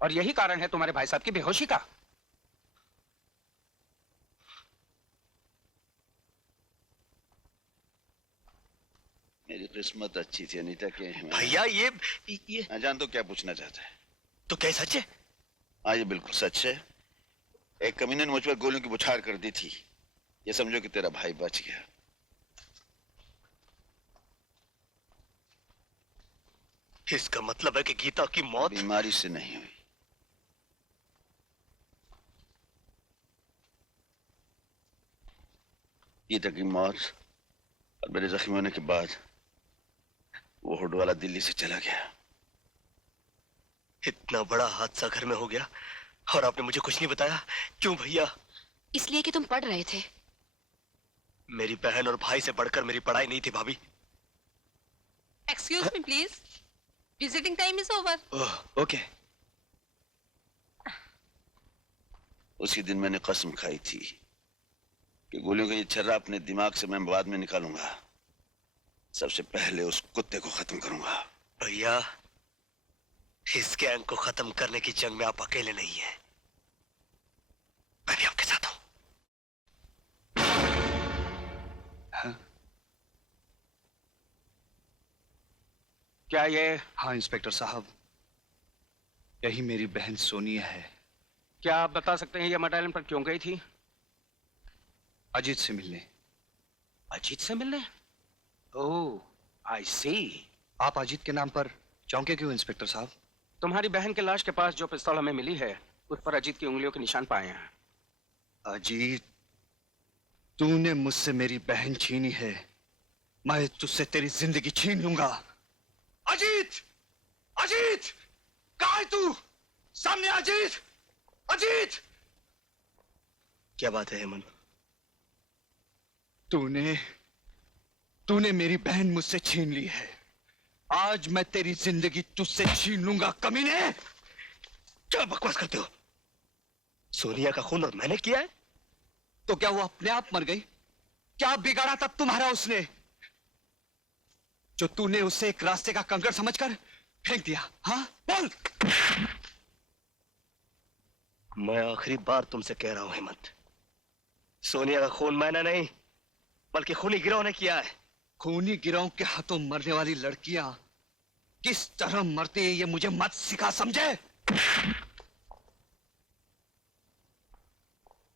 और यही कारण है तुम्हारे भाई साहब की बेहोशी का। मेरी किस्मत अच्छी थी अनीता के। भैया ये मैं जान तो क्या पूछना चाहता है। तो क्या सच है? हाँ ये बिल्कुल सच है। एक कमीने ने मुझ पर गोलियों की बौछार कर दी थी। ये समझो कि तेरा भाई बच गया। इसका मतलब है कि गीता की मौत बीमारी से नहीं हुई। गीता की मौत और मेरे जख्मी होने के बाद वो हुड वाला दिल्ली से चला गया। इतना बड़ा हादसा घर में हो गया और आपने मुझे कुछ नहीं बताया। क्यों भैया? इसलिए कि तुम पढ़ रहे थे। मेरी बहन और भाई से बढ़कर मेरी पढ़ाई नहीं थी भाभी। Excuse me, please. Visiting time is over. Okay. उसी दिन मैंने कसम खाई थी कि गोलियों का ये छर्रा अपने दिमाग से मैं बाद में निकालूंगा। सबसे पहले उस कुत्ते को खत्म करूंगा। भैया, इस गैंग को खत्म करने की जंग में आप अकेले नहीं हैं। मैं भी आपके साथ हूं। क्या ये? हाँ इंस्पेक्टर साहब, यही मेरी बहन सोनिया है। क्या आप बता सकते हैं ये मर्डर आइलैंड पर क्यों गई थी? अजीत से मिलने। अजीत से मिलने? ओह, आई सी। आप अजीत के नाम पर चौंके क्यों इंस्पेक्टर साहब? तुम्हारी बहन के लाश के पास जो पिस्तौल हमें मिली है उस पर अजीत की उंगलियों के निशान पाए हैं। अजीत, तूने मुझसे मेरी बहन छीनी है, मैं तुझसे तेरी जिंदगी छीन लूंगा। अजीत! अजीत! कहाँ है तू? सामने अजीत! अजीत! क्या बात है हेमंत? तूने मेरी बहन मुझसे छीन ली है। आज मैं तेरी जिंदगी तुझसे छीन लूंगा कमीने। क्या बकवास करते हो? सोनिया का खून और मैंने किया है? तो क्या वो अपने आप मर गई? क्या बिगाड़ा तब तुम्हारा उसने, जो तूने उसे एक रास्ते का कंकड़ समझकर फेंक दिया? हाँ बोल। मैं आखिरी बार तुमसे कह रहा हूं हेमंत, सोनिया का खून मैंने नहीं बल्कि खूनी गिरोह ने किया है। खूनी गिरोह के हाथों मरने वाली लड़कियां किस तरह मरती है ये मुझे मत सिखा, समझे?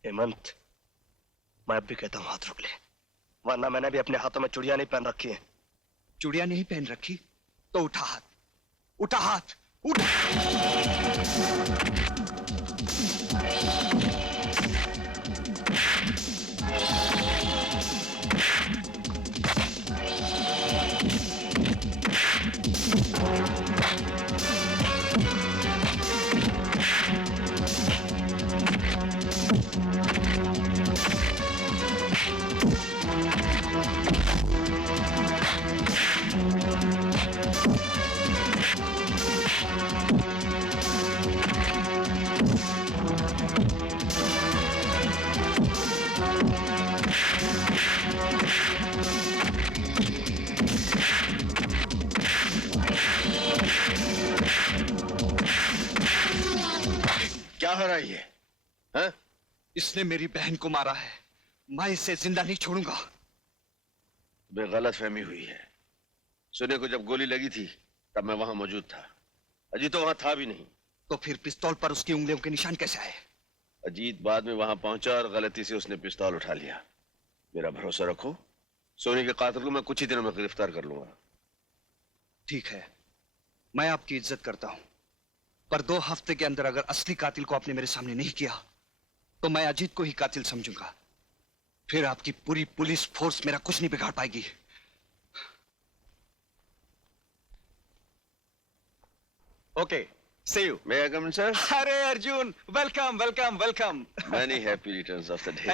हेमंत, मैं अब भी कहता हूं हाथ रोक ले, वरना मैंने भी अपने हाथों में चूड़ियां नहीं पहन रखी हैं। चूड़ियां नहीं पहन रखी तो उठा हाथ, उठा हाथ, उठा। क्या हो रहा है ये? हाँ? इसने मेरी बहन को मारा है, मैं इसे जिंदा नहीं छोड़ूंगा। तुम्हें गलत फहमी हुई है। सोनिया को जब गोली लगी थी तब मैं वहां मौजूद था, अजीत तो वहां था भी नहीं। तो फिर पिस्तौल पर उसकी उंगलियों के निशान कैसे आए? अजीत बाद में वहां पहुंचा और गलती से उसने पिस्तौल उठा लिया। मेरा भरोसा रखो, सोनी के कातिल को मैं कुछ ही दिनों में गिरफ्तार कर लूंगा। ठीक है, मैं आपकी इज्जत करता हूं, पर 2 हफ्ते के अंदर अगर असली कातिल को आपने मेरे सामने नहीं किया तो मैं अजीत को ही कातिल समझूंगा। फिर आपकी पूरी पुलिस फोर्स मेरा कुछ नहीं बिगाड़ पाएगी। Okay, see you. May I come in, sir? अरे Arjun, welcome welcome welcome. Many happy returns of the day.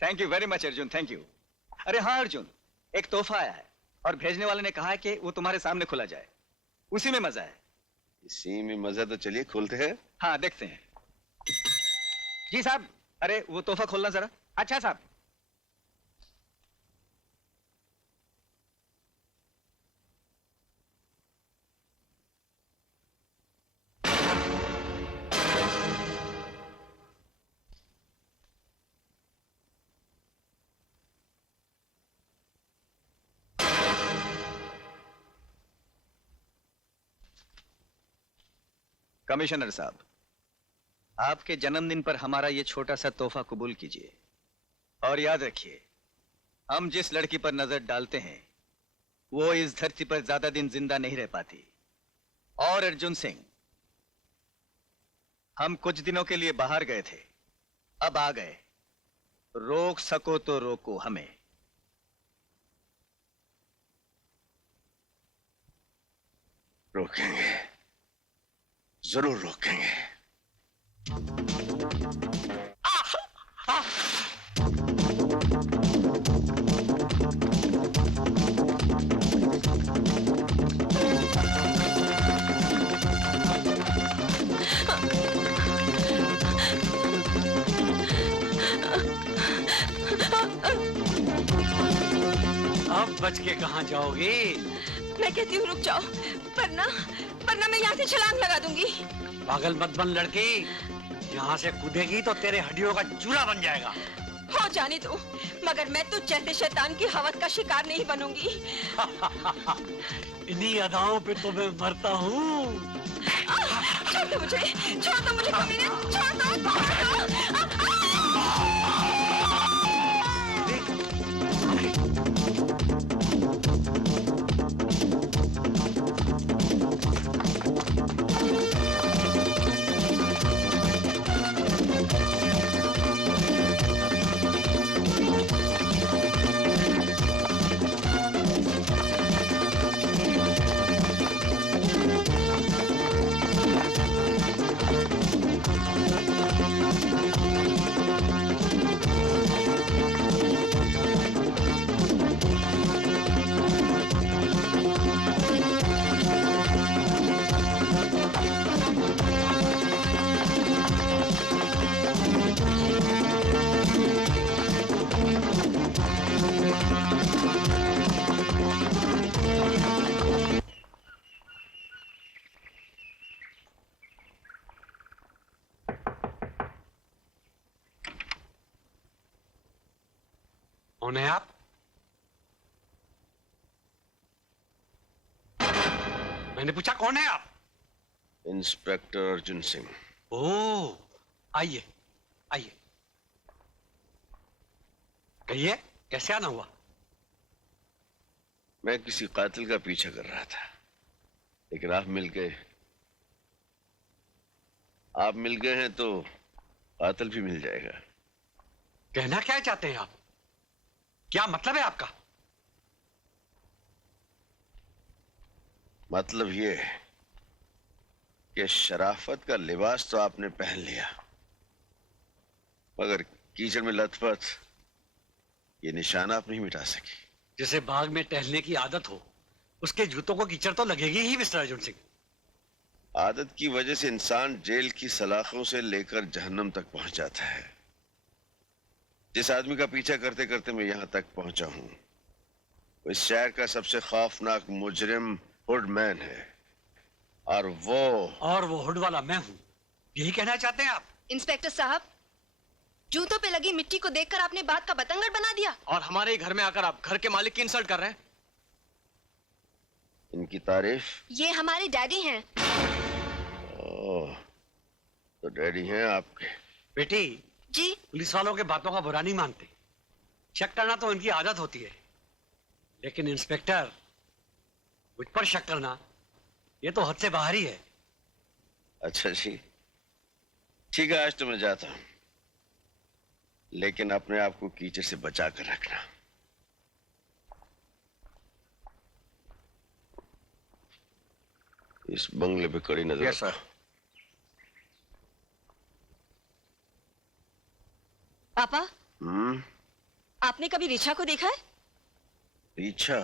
Thank you very much Arjun, thank you. अरे हाँ अर्जुन, एक तोहफा आया है और भेजने वाले ने कहा है कि वो तुम्हारे सामने खुला जाए, उसी में मजा है। इसी में मजा तो चलिए खोलते हैं। हाँ देखते हैं। जी साहब, अरे वो तोहफा खोलना जरा। अच्छा साहब। कमिश्नर साहब, आपके जन्मदिन पर हमारा ये छोटा सा तोहफा कबूल कीजिए और याद रखिए, हम जिस लड़की पर नजर डालते हैं वो इस धरती पर ज्यादा दिन जिंदा नहीं रह पाती। और अर्जुन सिंह, हम कुछ दिनों के लिए बाहर गए थे, अब आ गए, रोक सको तो रोको हमें। रोकेंगे, जरूर रोकेंगे। अब बच के कहाँ जाओगे? मैं कहती हूँ रुक जाओ, वरना मैं यहाँ से छलांग लगा दूंगी। पागल मत बन लड़की, यहाँ से कूदेगी तो तेरे हड्डियों का चूरा बन जाएगा। हो जाने दो, मगर मैं तो जैसे शैतान की हवस का शिकार नहीं बनूंगी। इन्हीं अदाओं पे तो मैं मरता हूँ। छोड़ दो मुझे, कमीने, छोड़ दो। कौन है आप? मैंने पूछा कौन है आप? इंस्पेक्टर अर्जुन सिंह। ओ, आइए आइए, कहिए कैसे आना हुआ? मैं किसी कातिल का पीछा कर रहा था, लेकिन आप मिल गए। आप मिल गए हैं तो कातिल भी मिल जाएगा। कहना क्या चाहते हैं आप? क्या मतलब है आपका? मतलब ये है कि शराफत का लिबास तो आपने पहन लिया, मगर कीचड़ में लथपथ ये निशान आप नहीं मिटा सके। जिसे बाग में टहलने की आदत हो, उसके जूतों को कीचड़ तो लगेगी ही मिस्टर अर्जुन सिंह। आदत की वजह से इंसान जेल की सलाखों से लेकर जहन्नम तक पहुंच जाता है। जिस आदमी का पीछा करते करते मैं यहां तक पहुंचा हूं, वो इस शहर का सबसे खौफनाक मुजरिम हुडमैन है, और वो हुड वाला मैं हूं, यही कहना चाहते हैं आप? इंस्पेक्टर साहब, जूतों पे लगी मिट्टी को देखकर आपने बात का बतंगड़ बना दिया। और हमारे ही घर में आकर आप घर के मालिक की इंसल्ट कर रहे हैं। इनकी तारीफ? ये हमारे डैडी हैं। ओह, तो डैडी हैं आपके। बेटी जी, पुलिस वालों के बातों का बुरा नहीं मानते, शक करना तो उनकी आदत होती है, लेकिन इंस्पेक्टर मुझ पर शक करना ये तो हद से बाहर ही है। अच्छा जी, ठीक है, आज तो मैं जाता हूं, लेकिन अपने आप को कीचड़ से बचा कर रखना। इस बंगले पे कड़ी नजर। Yes sir. पापा, आपने कभी रिचा को देखा है? रिचा?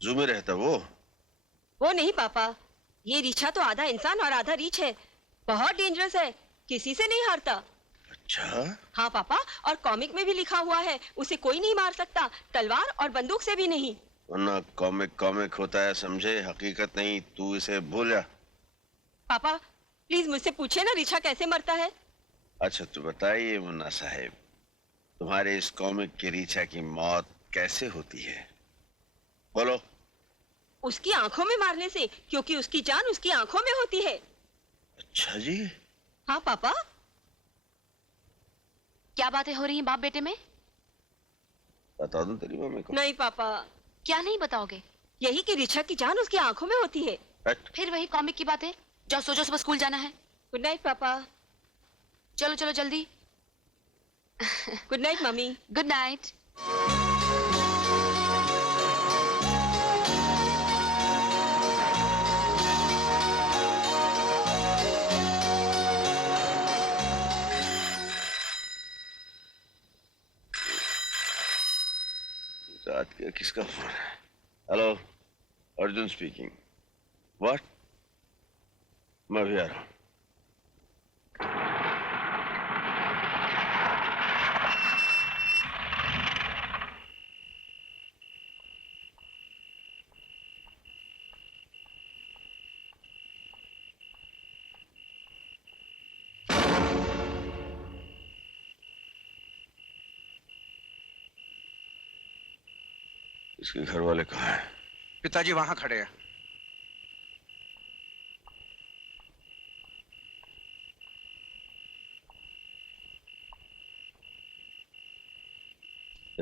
जू में रहता वो नहीं पापा, ये रिचा तो आधा इंसान और आधा रीछ है। बहुत डेंजरस है, किसी से नहीं हारता। अच्छा? हाँ पापा, और कॉमिक में भी लिखा हुआ है, उसे कोई नहीं मार सकता, तलवार और बंदूक से भी नहीं। वरना कॉमिक कॉमिक होता है, समझे, हकीकत नहीं। तू इसे भूल जा। पापा प्लीज मुझसे पूछे ना रिचा कैसे मरता है। अच्छा तो बताइए मुन्ना साहब, तुम्हारे इस कॉमिक की रिचा की मौत कैसे होती है? बोलो। उसकी आंखों में मारने से, क्योंकि उसकी जान उसकी आंखों में होती है। अच्छा जी। हाँ पापा। क्या बातें हो रही हैं बाप बेटे में? बता दूं तेरी मम्मी को? नहीं पापा। क्या नहीं बताओगे? यही कि रिचा की जान उसकी आंखों में होती है। फिर वही कॉमिक की बातें। जाओ सो जाओ, सुबह स्कूल जाना है। गुड नाइट पापा। चलो चलो जल्दी। Good night mummy. Good night. रात के किसका फोन है? Hello, Arjun speaking. व्हाट? मैं भी आ रहा हूं। इसके घर वाले कहाँ हैं? पिताजी वहां खड़े हैं।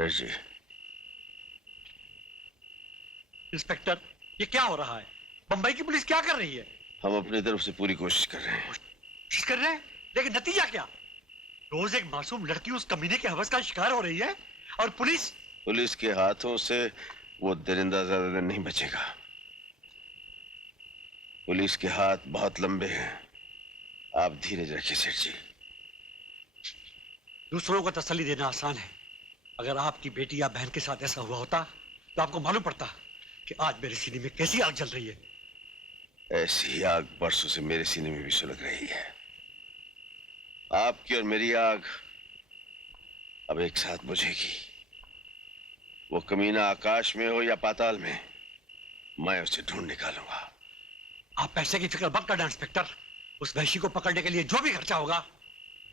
जी। इंस्पेक्टर, ये क्या हो रहा है? बंबई की पुलिस क्या कर रही है? हम अपनी तरफ से पूरी कोशिश कर रहे हैं। कोशिश कर रहे हैं, लेकिन नतीजा क्या? रोज एक मासूम लड़की उस कमीने के हवस का शिकार हो रही है, और पुलिस के हाथों से वो दरिंदा ज्यादा दिन नहीं बचेगा। पुलिस के हाथ बहुत लंबे हैं, आप धीरज रखिए सेठ जी। दूसरों को तसल्ली देना आसान है, अगर आपकी बेटी या बहन के साथ ऐसा हुआ होता तो आपको मालूम पड़ता कि आज मेरे सीने में कैसी आग जल रही है। ऐसी आग बरसों से मेरे सीने में भी सुलग रही है। आपकी और मेरी आग अब एक साथ बुझेगी। वो कमीना आकाश में हो या पाताल में, मैं उसे ढूंढ निकालूंगा। आप पैसे की फिक्र मत करना इंस्पेक्टर, उस वहशी को पकड़ने के लिए जो भी खर्चा होगा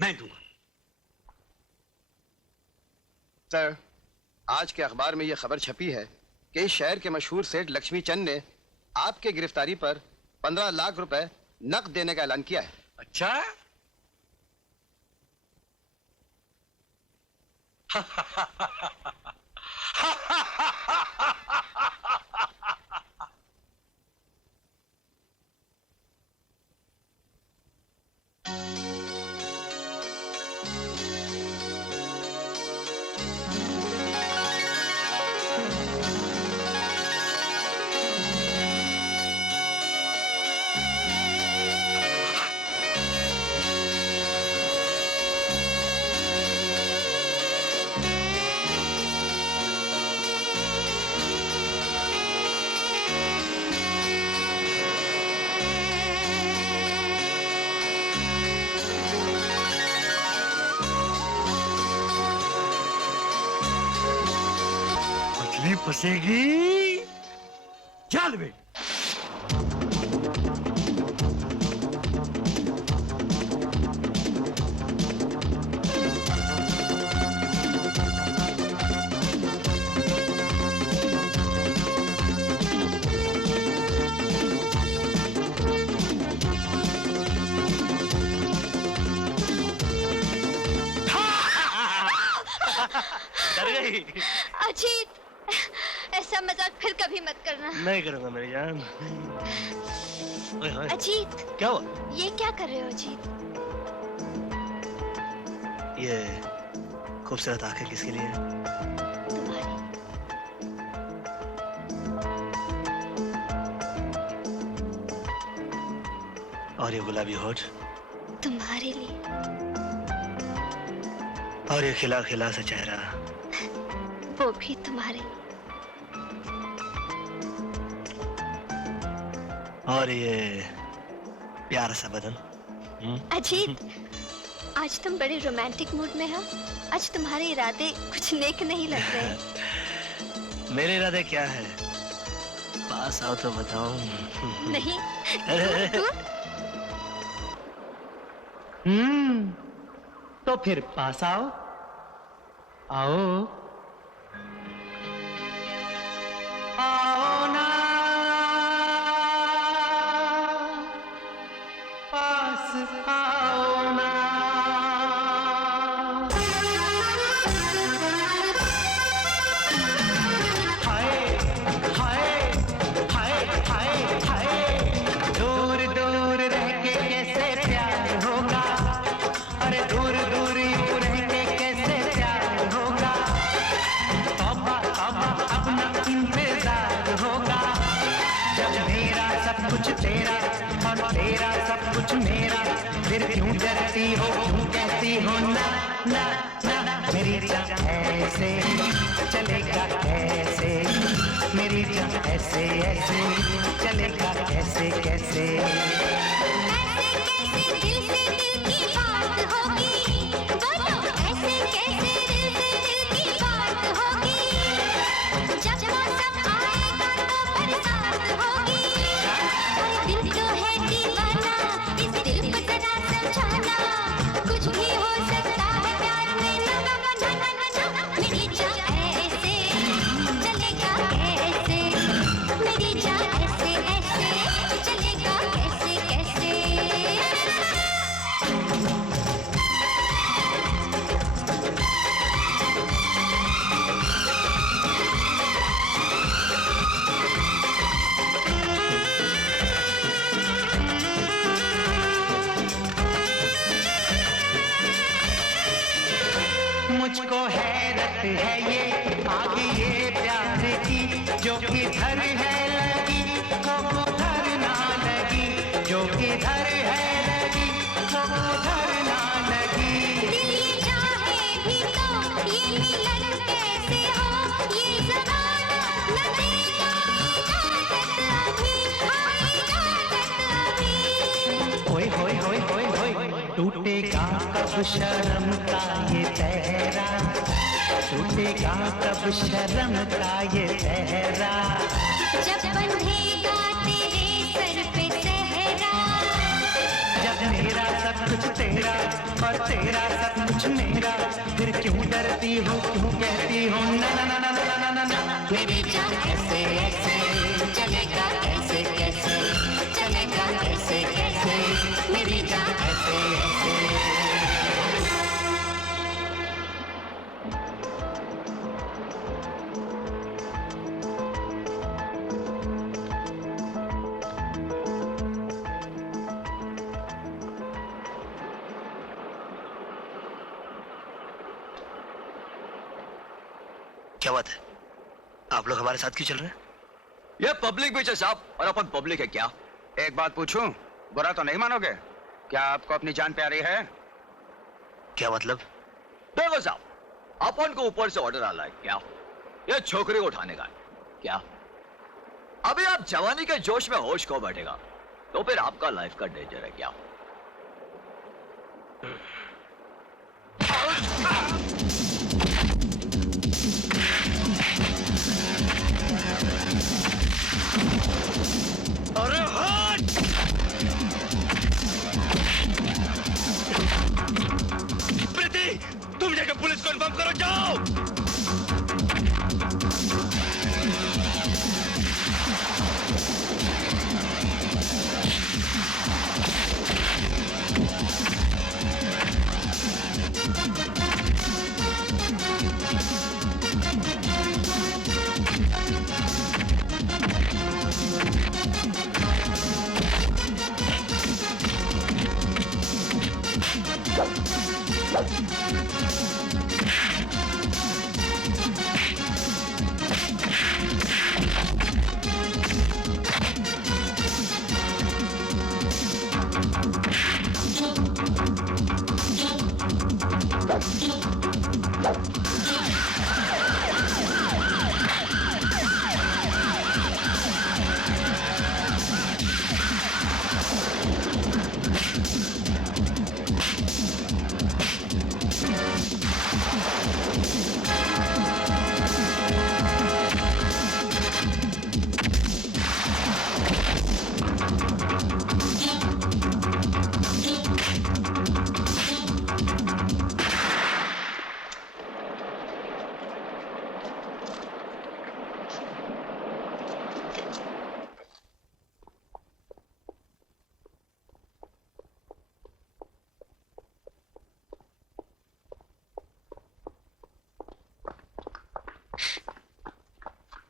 मैं दूंगा। सर, आज के अखबार में यह खबर छपी है कि इस शहर के मशहूर सेठ लक्ष्मी चंद ने आपके गिरफ्तारी पर 15 लाख रुपए नकद देने का ऐलान किया है। अच्छा? मछली फंसेगी जाल में। डर गई? अजीत, ऐसा मजाक फिर कभी मत करना। नहीं करूंगा मेरी जान। ओए होए। अजीत, क्या हुआ? ये क्या कर रहे हो अजीत? ये खूबसूरत आंखें किसके लिए हैं? और ये गुलाबी होठ? तुम्हारे लिए। और ये खिला खिला सा चेहरा? वो भी तुम्हारे लिए। और ये प्यारा सा बदन? अजीत, आज तुम बड़े रोमांटिक मूड में हो। आज तुम्हारे इरादे कुछ नेक नहीं लग रहे। मेरे इरादे क्या है? पास आओ तो बताऊं। नहीं। तो फिर पास आओ। आओ आओ ना, पास आओ ना। हाय हाय हाय हाय हाय, दूर दूर रह के कैसे प्यार होगा। अरे दूर दूर यूं रह के कैसे प्यार होगा। तौबा तौबा अपना इंतजार होगा। जब मेरा सब कुछ तेरा और तेरा सब कुछ मेरा, फिर क्यों डरती हो, क्यों कहती हो ना ना ना। मेरी जान ऐसे चलेगा कैसे, मेरी जान ऐसे ऐसे चलेगा कैसे कैसे। ऐसे कैसे दिल से दिल की बात होगी। बोलो ऐसे कैसे दिल से दिल की बात होगी। जब मौसम आएगा तो बरसात होगी। और दिल तो है दीवाना, इस दिल को जरा समझाना। कुछ भी हो सकता है प्यार में, ना ना ना ना ना। मेरी जान ऐसे चलेगा कैसे, मेरी जान ऐसे ऐसे चलेगा कैसे कैसे। मुझको हैरत है ये आगे ये प्यार की, जो किधर है लगी वो उधर ना लगी। जो किधर है लगी वो उधर ना लगी। दिल ये चाहे भी तो ये मिलन कैसे हो। ये ज़माना न देगा इजाज़त अभी, हाँ इजाज़त अभी। होए होए होए होए होए, टूटेगा कब शर्म का ये पहरा। टूटेगा कब शर्म का ये पहरा। जब बंधेगा तेरे सर पे सहरा। जब मेरा सब कुछ तेरा और तेरा सब कुछ मेरा, फिर क्यों डरती हो, क्यों कहती हो ना ना ना ना ना ना ना ना। मेरी जान ऐसे ऐसे चलेगा, कैसे कैसे चलेगा, कैसे कैसे मेरी जान ऐसे ऐसे। क्या बात है, आप लोग हमारे साथ क्यों चल रहे हैं? ये पब्लिक बीच है साहब, और अपन पब्लिक है क्या? एक बात पूछूं, बुरा तो नहीं मानोगे? क्या आपको अपनी जान प्यारी है? क्या मतलब? देखो साहब, अपन को ऊपर से ऑर्डर आ रहा है क्या, ये छोकरी को उठाने का है क्या? अभी आप जवानी के जोश में होश खो बैठेगा तो फिर आपका लाइफ का डेंजर है क्या? अरे हट! प्रीति, तुम जाकर पुलिस को इन्फॉर्म करो, जाओ!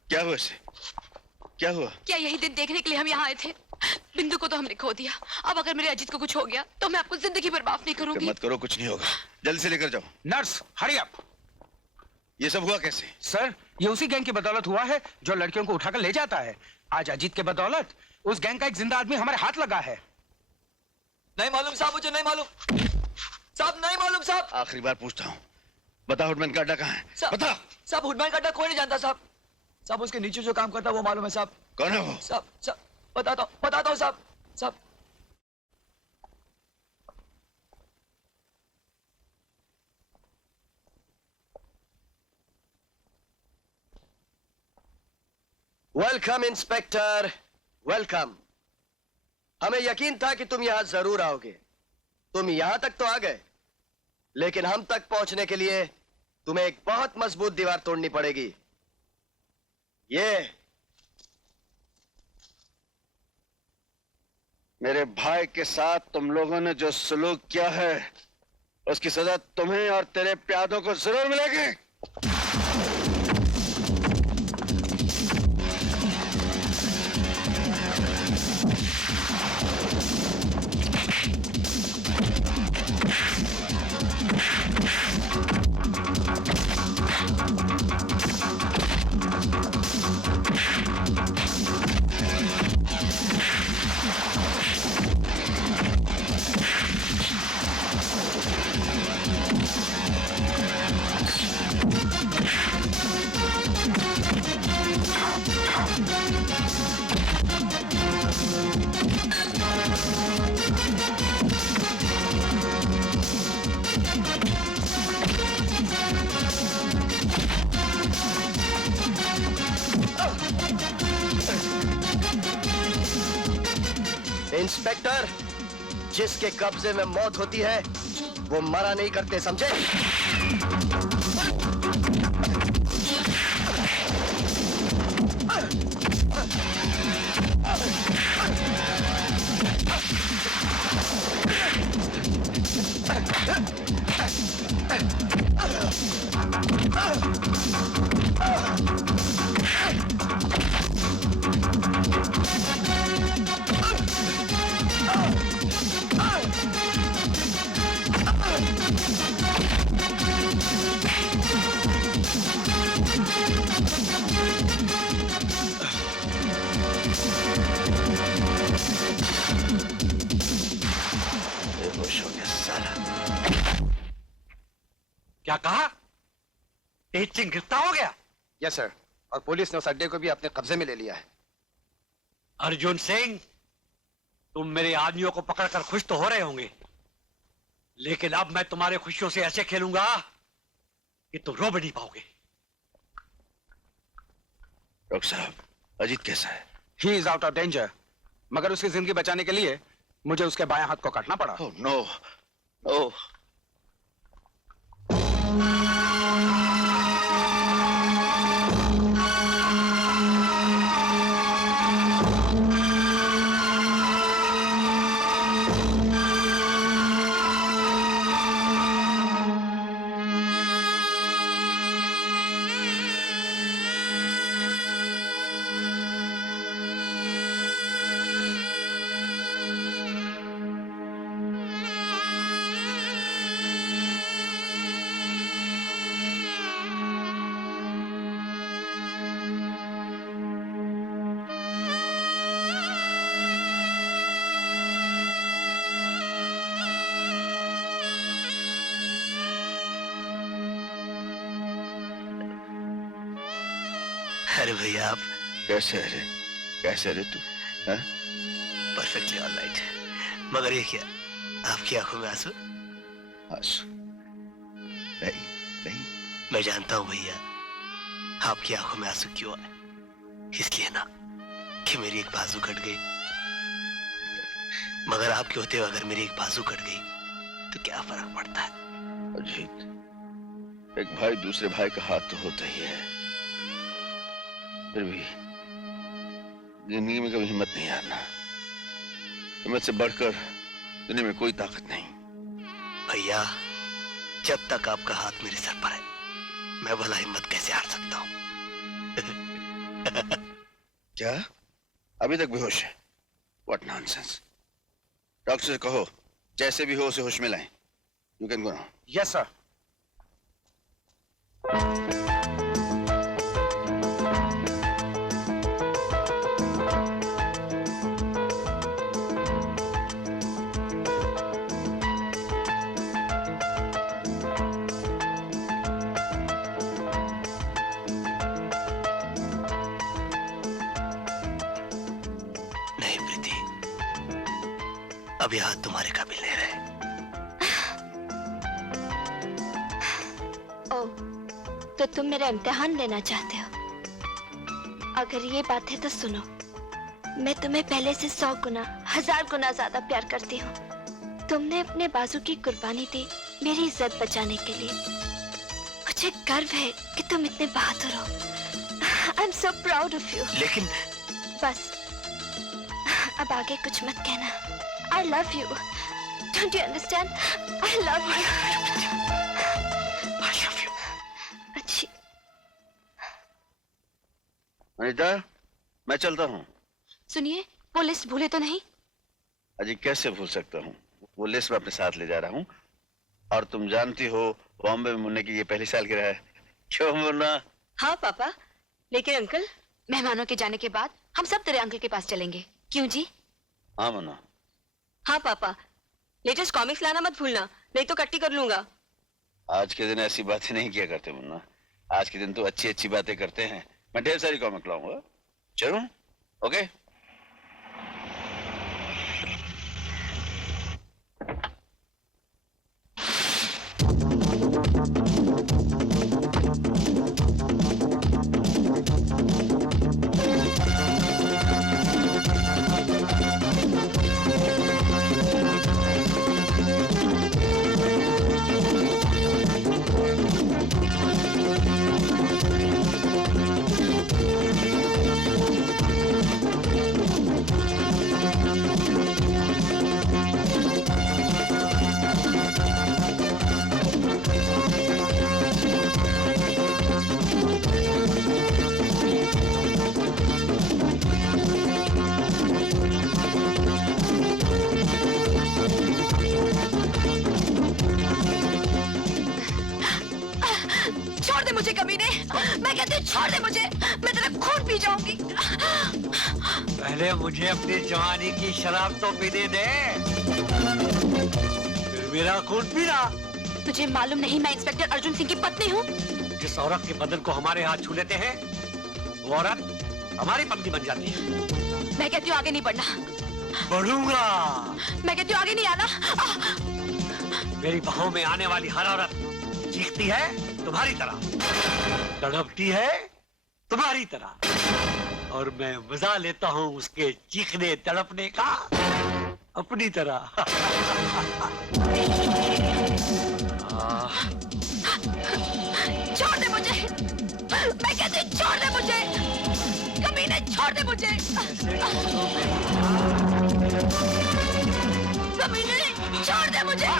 क्या हुआ इसे? क्या हुआ? क्या यही दिन देखने के लिए हम यहाँ आए थे? बिंदु को तो हमने खो दिया, अब अगर मेरे अजीत को कुछ हो गया तो मैं आपको जिंदगी भर माफ नहीं करूंगी। मत करो, कुछ नहीं होगा, जल्दी से लेकर जाओ। Nurse, hurry up. ये सब हुआ कैसे? सर, ये उसी गैंग की बदौलत हुआ है जो लड़कियों को उठाकर ले जाता है। आज अजीत के बदौलत उस गैंग का एक जिंदा आदमी हमारे हाथ लगा है। नहीं मालूम साहब, मुझे नहीं मालूम साहब, नहीं मालूम साहब। आखिरी बार पूछता हूँ, बता हुडमैन का अड्डा कहाँ है? बता। साहब, हुडमैन का अड्डा कोई नहीं जानता साहब। साहब, उसके नीचे जो काम करता है वो मालूम है साहब। कौन है वो? साहब बताता हूँ साहब। साहब, वेलकम इंस्पेक्टर, वेलकम। हमें यकीन था कि तुम यहां जरूर आओगे। तुम यहां तक तो आ गए, लेकिन हम तक पहुंचने के लिए तुम्हें एक बहुत मजबूत दीवार तोड़नी पड़ेगी। ये मेरे भाई के साथ तुम लोगों ने जो सलूक किया है उसकी सजा तुम्हें और तेरे प्यादों को जरूर मिलेगी। इंस्पेक्टर, जिसके कब्जे में मौत होती है वो मरा नहीं करते, समझे? क्या कहा? तेज सिंह गिरफ्तार हो गया? यस सर, और पुलिस ने उस अड्डे को भी अपने कब्जे में ले लिया है। अर्जुन सिंह, तुम मेरे आदमियों को पकड़कर खुश तो हो रहे होंगे, लेकिन अब मैं तुम्हारे खुशियों से ऐसे खेलूंगा कि तुम रो भी नहीं पाओगे। डॉक्टर साहब, अजीत कैसा है? He is out of danger, मगर उसकी जिंदगी बचाने के लिए मुझे उसके बाएं हाथ को काटना पड़ा। Oh no, no. अरे भैया आप कैसे रे? कैसे रे तू? Perfectly all right. मगर ये क्या, आपकी आंखों में आंसू? आंसू नहीं, नहीं। मैं जानता हूँ भैया आपकी आंखों में आंसू क्यों आए। इसलिए ना कि मेरी एक बाजू कट गई, मगर आपके होते हुए अगर मेरी एक बाजू कट गई तो क्या फर्क पड़ता है? अजीत, एक भाई दूसरे भाई का हाथ तो होता ही है, फिर भी जिंदगी में कभी हिम्मत नहीं हारना। हिम्मत से बढ़कर दुनिया में कोई ताकत नहीं। भैया जब तक आपका हाथ मेरे सर पर है मैं भला हिम्मत कैसे हार सकता हूँ? क्या अभी तक बेहोश है? What nonsense. डॉक्टर से कहो जैसे भी हो उसे होश में लाएं। You can go now. Yes sir. अभी हाथ तुम्हारे काबिल नहीं रहे। ओ, तो तुम मेरा इम्तिहान लेना चाहते हो? अगर ये बात है तो सुनो, मैं तुम्हें पहले से 100 गुना 1000 गुना ज्यादा प्यार करती हूँ। तुमने अपने बाजू की कुर्बानी दी मेरी इज्जत बचाने के लिए। मुझे गर्व है कि तुम इतने बहादुर हो। I am so proud of you. लेकिन बस अब आगे कुछ मत कहना। I love you. Don't you understand? I love you. I love you. अच्छी। अनीता, मैं चलता हूँ। सुनिए, वो लिस्ट भूले तो नहीं? अजी कैसे भूल सकता हूँ, वो लिस्ट मैं अपने साथ ले जा रहा हूँ। और तुम जानती हो बॉम्बे में मुन्ने की ये पहली सालगिरह है। क्यों मुन्ना? हाँ पापा, लेकिन अंकल? मेहमानों के जाने के बाद हम सब तेरे अंकल के पास चलेंगे। क्यों जी? हाँ मुन्ना। हाँ पापा, लेटेस्ट कॉमिक्स लाना मत भूलना, नहीं तो कट्टी कर लूंगा। आज के दिन ऐसी बातें नहीं किया करते मुन्ना। आज के दिन तो अच्छी अच्छी बातें करते हैं। मैं ढेर सारी कॉमिक लाऊंगा। चलूं? ओके? मुझे कमीने, मैं कहती हूँ छोड़ दे मुझे, मैं तेरा खून पी जाऊंगी। पहले मुझे अपनी जवानी की शराब तो पीने दे, फिर मेरा खून पीना। तुझे मालूम नहीं मैं इंस्पेक्टर अर्जुन सिंह की पत्नी हूँ? जिस औरत के बदन को हमारे हाथ छू लेते हैं, वो औरत हमारी पत्नी बन जाती है। मैं कहती हूँ आगे नहीं बढ़ना। बढ़ूंगा। मैं कहती हूँ आगे नहीं आना। मेरी बाहों में आने वाली हर औरत चीखती है तुम्हारी तरह, तड़पती है तुम्हारी तरह, और मैं मजा लेता हूँ उसके चीखने तड़पने का अपनी तरह। छोड़ दे मुझे, मैं कहती हूँ छोड़ दे मुझे, कमीने छोड़ दे मुझे। कमीने छोड़ दे मुझे।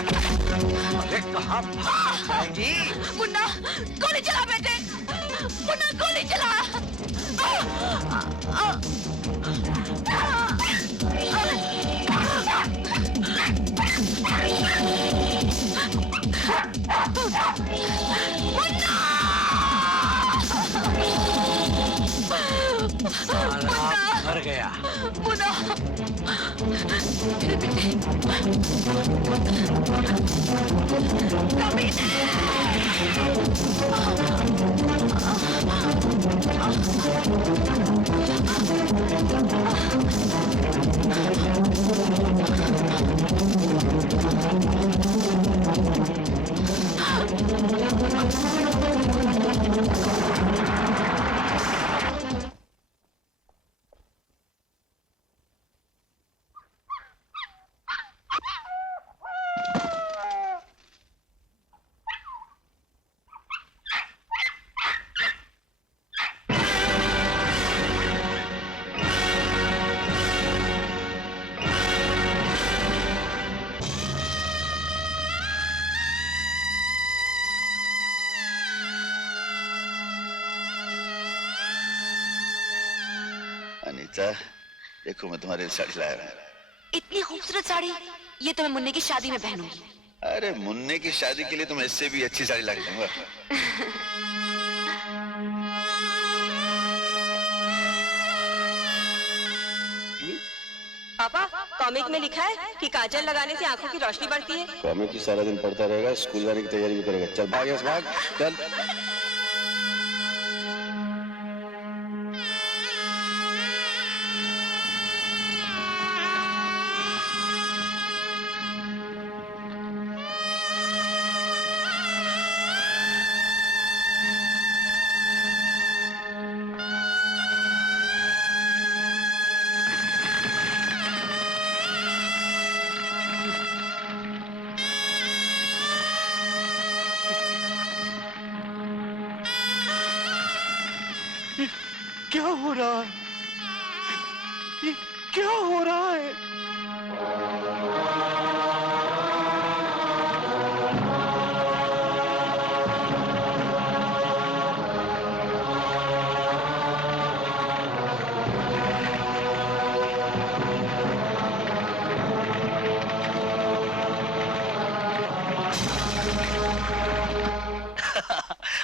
अरे कहाँ भागी? मुन्ना गोली चला बेटे, मुन्ना गोली चला। मर गया। मुन्ना मेरे बेटे, अनीता, देखो मैं तुम्हारे लिए साड़ी लाया हूं। इतनी खूबसूरत साड़ी, ये तो मैं मुन्ने की शादी में पहनूंगी। अरे मुन्ने की शादी के लिए तो मैं इससे भी अच्छी साड़ी ला के दूंगा। पापा, कॉमिक में लिखा है कि काजल लगाने से आंखों की रोशनी बढ़ती है। कॉमिक की सारा दिन पढ़ता रहेगा, स्कूल जाने की तैयारी भी करेगा। चल भाग यहाँ से, भाग चल। क्या हो रहा है? ये क्या हो रहा है?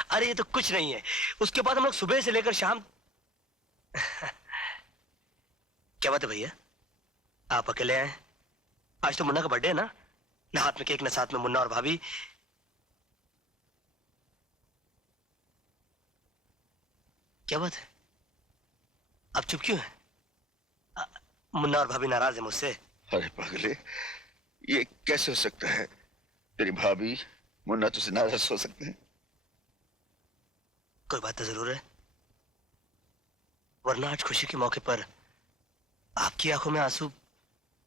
अरे ये तो कुछ नहीं है। उसके बाद हम लोग सुबह से लेकर शाम क्या बात है भैया, आप अकेले आए? आज तो मुन्ना का बर्थडे है ना? ना हाथ में केक, ना साथ में मुन्ना और भाभी। क्या बात है, आप चुप क्यों हैं? मुन्ना और भाभी नाराज है मुझसे? अरे पगले, ये कैसे हो सकता है? तेरी भाभी मुन्ना तुझसे नाराज हो सकते हैं? कोई बात तो जरूर है, वरना आज खुशी के मौके पर आपकी आंखों में आंसू।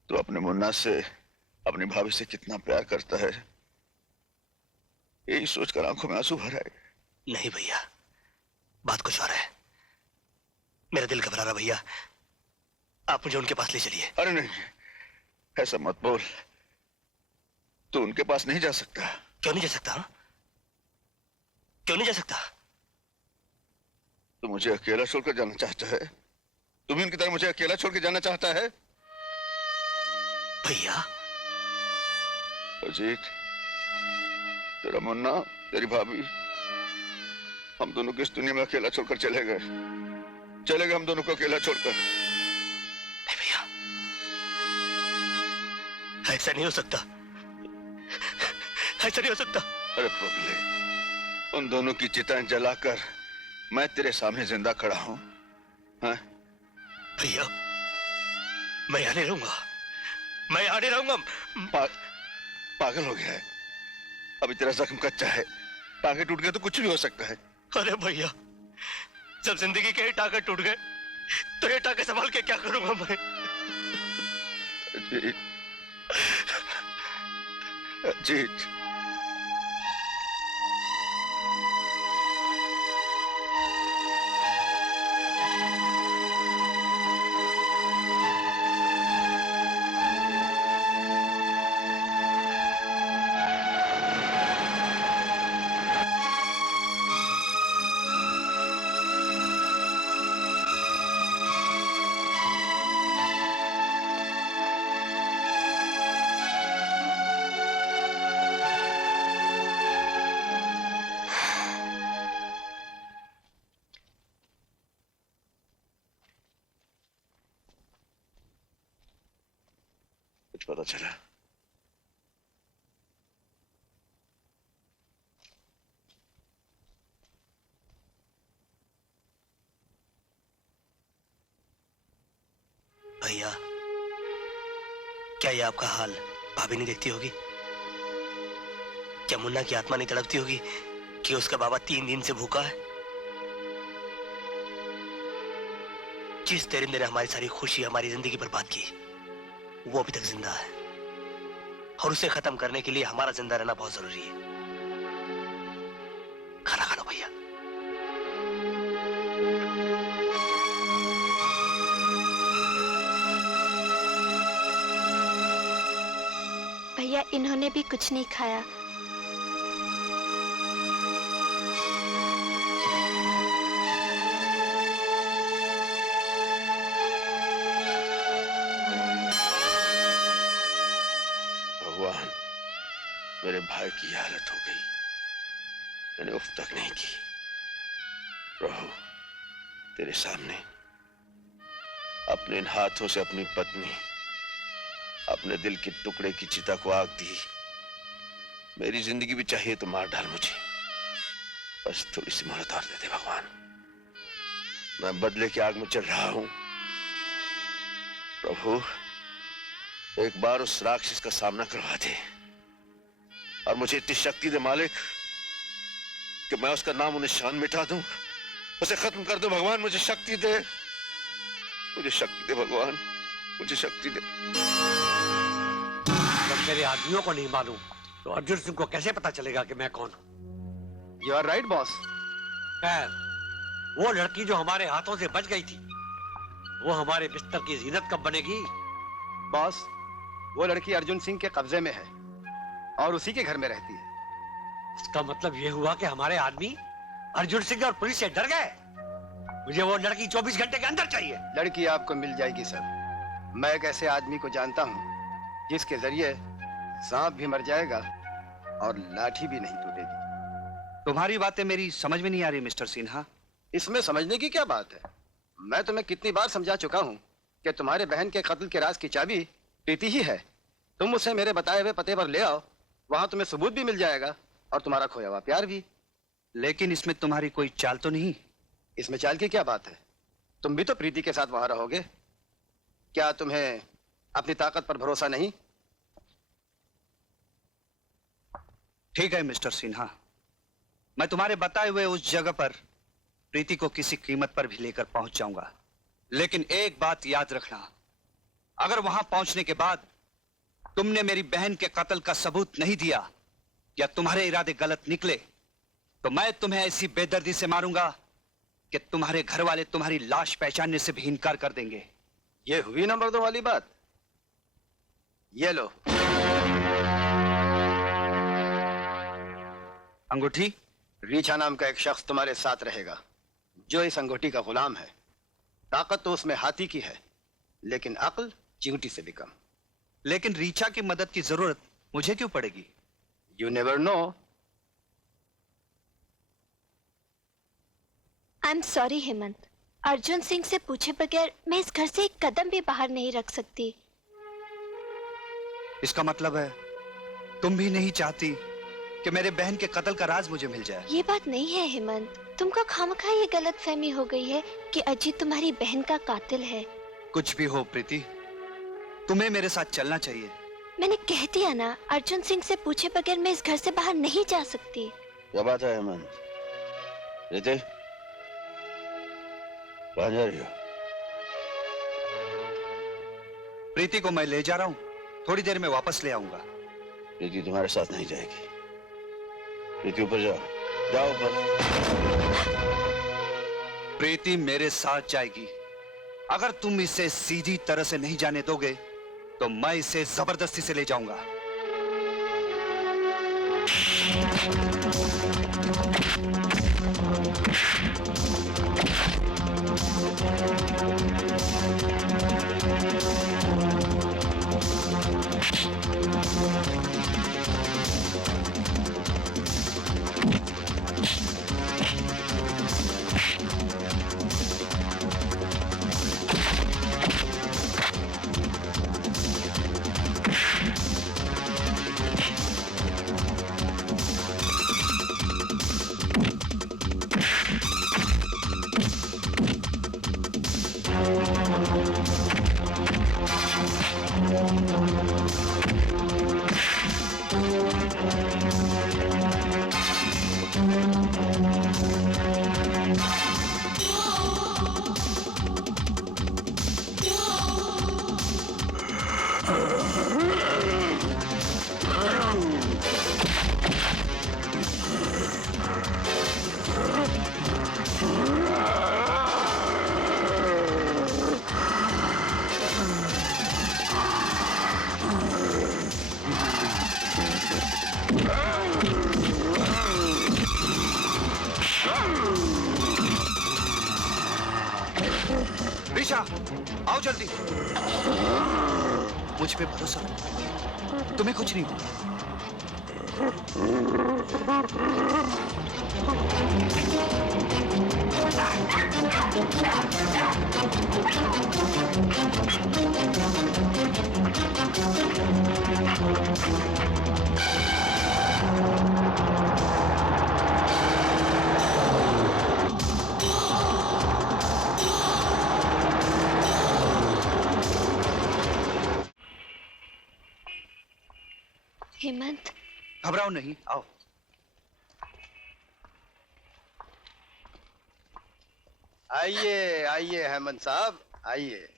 तो अपने मुन्ना से, अपनी भाभी से कितना प्यार करता है, यही सोचकर आंखों में आंसू भर आए। नहीं भैया, बात कुछ और है। मेरा दिल घबरा रहा भैया, आप मुझे उनके पास ले चलिए। अरे नहीं, ऐसा मत बोल। तू उनके पास नहीं जा सकता। क्यों नहीं जा सकता? हा? क्यों नहीं जा सकता? तू मुझे अकेला छोड़कर जाना चाहता है? तू भी उनकी तरह मुझे अकेला छोड़ के जाना चाहता है? भैया अजीत, तेरा मुन्ना, तेरी भाभी हम दोनों को इस दुनिया में अकेला छोड़कर चले गए हम दोनों को अकेला छोड़कर। नहीं भैया, ऐसा नहीं हो सकता, ऐसा नहीं हो सकता। अरे पगले, उन दोनों की चिताएं जलाकर मैं तेरे सामने जिंदा खड़ा हूं। हाँ? भैया, मैं यहाँ नहीं रहूंगा, मैं यहाँ नहीं रहूंगा। पागल हो गया है? अभी तेरा जख्म कच्चा है, टांगे टूट गए तो कुछ भी हो सकता है। अरे भैया, जब जिंदगी के ही टांगे टूट गए तो ये टांगे संभाल के क्या करूंगा मैं? अजीत, अजीत, कुछ पता चला? भैया, क्या ये आपका हाल भाभी नहीं देखती होगी? क्या मुन्ना की आत्मा नहीं तड़पती होगी कि उसका बाबा 3 दिन से भूखा है? जिस दरिंदे ने हमारी सारी खुशी, हमारी जिंदगी बर्बाद की, वो अभी तक जिंदा है और उसे खत्म करने के लिए हमारा जिंदा रहना बहुत जरूरी है। खाना खा लो भैया। भैया, इन्होंने भी कुछ नहीं खाया। भगवान, मेरे भाई की हालत हो गई, मैंने उफ तक नहीं की। प्रभु, तेरे सामने अपने इन हाथों से अपनी पत्नी, अपने दिल के टुकड़े की चिता को आग दी। मेरी जिंदगी भी चाहिए तो मार डाल मुझे, बस थोड़ी सी मोहलत और दे दे भगवान। मैं बदले की आग में चल रहा हूं। प्रभु, एक बार उस राक्षस का सामना करवा दे और मुझे इतनी शक्ति दे मालिक कि मैं उसका नाम निशान मिटा दूं, उसे खत्म कर दो। भगवान, मुझे शक्ति दे, मुझे शक्ति दे भगवान, मुझे शक्ति दे। जब मेरे आदमियों को नहीं मालूम तो अर्जुन सिंह को कैसे पता चलेगा कि मैं कौन हूं? You are right boss. खैर, वो लड़की जो हमारे हाथों से बच गई थी, वो हमारे बिस्तर की जीनत कब बनेगी? बॉस, वो लड़की अर्जुन सिंह के कब्जे में है और उसी के घर में रहती है। इसका मतलब ये हुआ कि हमारे आदमी अर्जुन सिंह और पुलिस से डर गए। मुझे वो लड़की 24 घंटे के अंदर चाहिए। लड़की आपको मिल जाएगी सर। मैं एक ऐसे आदमी को जानता हूँ जिसके जरिए सांप भी मर जाएगा और लाठी भी नहीं टूटेगी। तुम्हारी बातें मेरी समझ में नहीं आ रही मिस्टर सिन्हा। इसमें समझने की क्या बात है? मैं तुम्हें कितनी बार समझा चुका हूँ कि तुम्हारे बहन के कत्ल के राज की चाबी प्रीति ही है। तुम उसे मेरे बताए हुए पते पर ले आओ, वहां तुम्हें सबूत भी मिल जाएगा और तुम्हारा खोया हुआ प्यार भी। लेकिन इसमें तुम्हारी कोई चाल तो नहीं? इसमें चाल की क्या बात है? तुम भी तो प्रीति के साथ वहां रहोगे। क्या तुम्हें अपनी ताकत पर भरोसा नहीं? ठीक है मिस्टर सिन्हा, मैं तुम्हारे बताए हुए उस जगह पर प्रीति को किसी कीमत पर भी लेकर पहुंच जाऊंगा। लेकिन एक बात याद रखना, अगर वहां पहुंचने के बाद तुमने मेरी बहन के कत्ल का सबूत नहीं दिया या तुम्हारे इरादे गलत निकले तो मैं तुम्हें ऐसी बेदर्दी से मारूंगा कि तुम्हारे घर वाले तुम्हारी लाश पहचानने से भी इनकार कर देंगे। ये हुई नंबर 2 वाली बात। ये लो अंगूठी। रीछा नाम का एक शख्स तुम्हारे साथ रहेगा जो इस अंगूठी का गुलाम है। ताकत तो उसमें हाथी की है लेकिन अक्ल चींटी से भी कम। लेकिन रीछा की मदद की जरूरत मुझे क्यों पड़ेगी? You never know. I am sorry Hemant, Arjun Singh से पूछे बगैर मैं इस घर से एक कदम भी बाहर नहीं रख सकती। इसका मतलब है तुम भी नहीं चाहती कि मेरे बहन के कत्ल का राज मुझे मिल जाए? ये बात नहीं है हेमंत, तुमको खामखा ये गलतफहमी हो गई है कि अजीत तुम्हारी बहन का कातिल है। कुछ भी हो प्रीति, तुम्हें मेरे साथ चलना चाहिए। मैंने कह दिया ना, अर्जुन सिंह से पूछे बगैर मैं इस घर से बाहर नहीं जा सकती। क्या बात है हेमंत? प्रीति, कहाँ जा रही हो? प्रीति को मैं ले जा रहा हूँ, थोड़ी देर में वापस ले आऊंगा। प्रीति तुम्हारे साथ नहीं जाएगी। प्रीति ऊपर जाओ, जाओ ऊपर। प्रीति मेरे साथ जाएगी। अगर तुम इसे सीधी तरह से नहीं जाने दोगे तो मैं इसे जबरदस्ती से ले जाऊंगा। आओ जल्दी, मुझ पे भरोसा रखो, तुम्हें कुछ नहीं होगा। हेमंत, घबराओ नहीं, आओ। आइए आइए हेमंत साहब, आइए।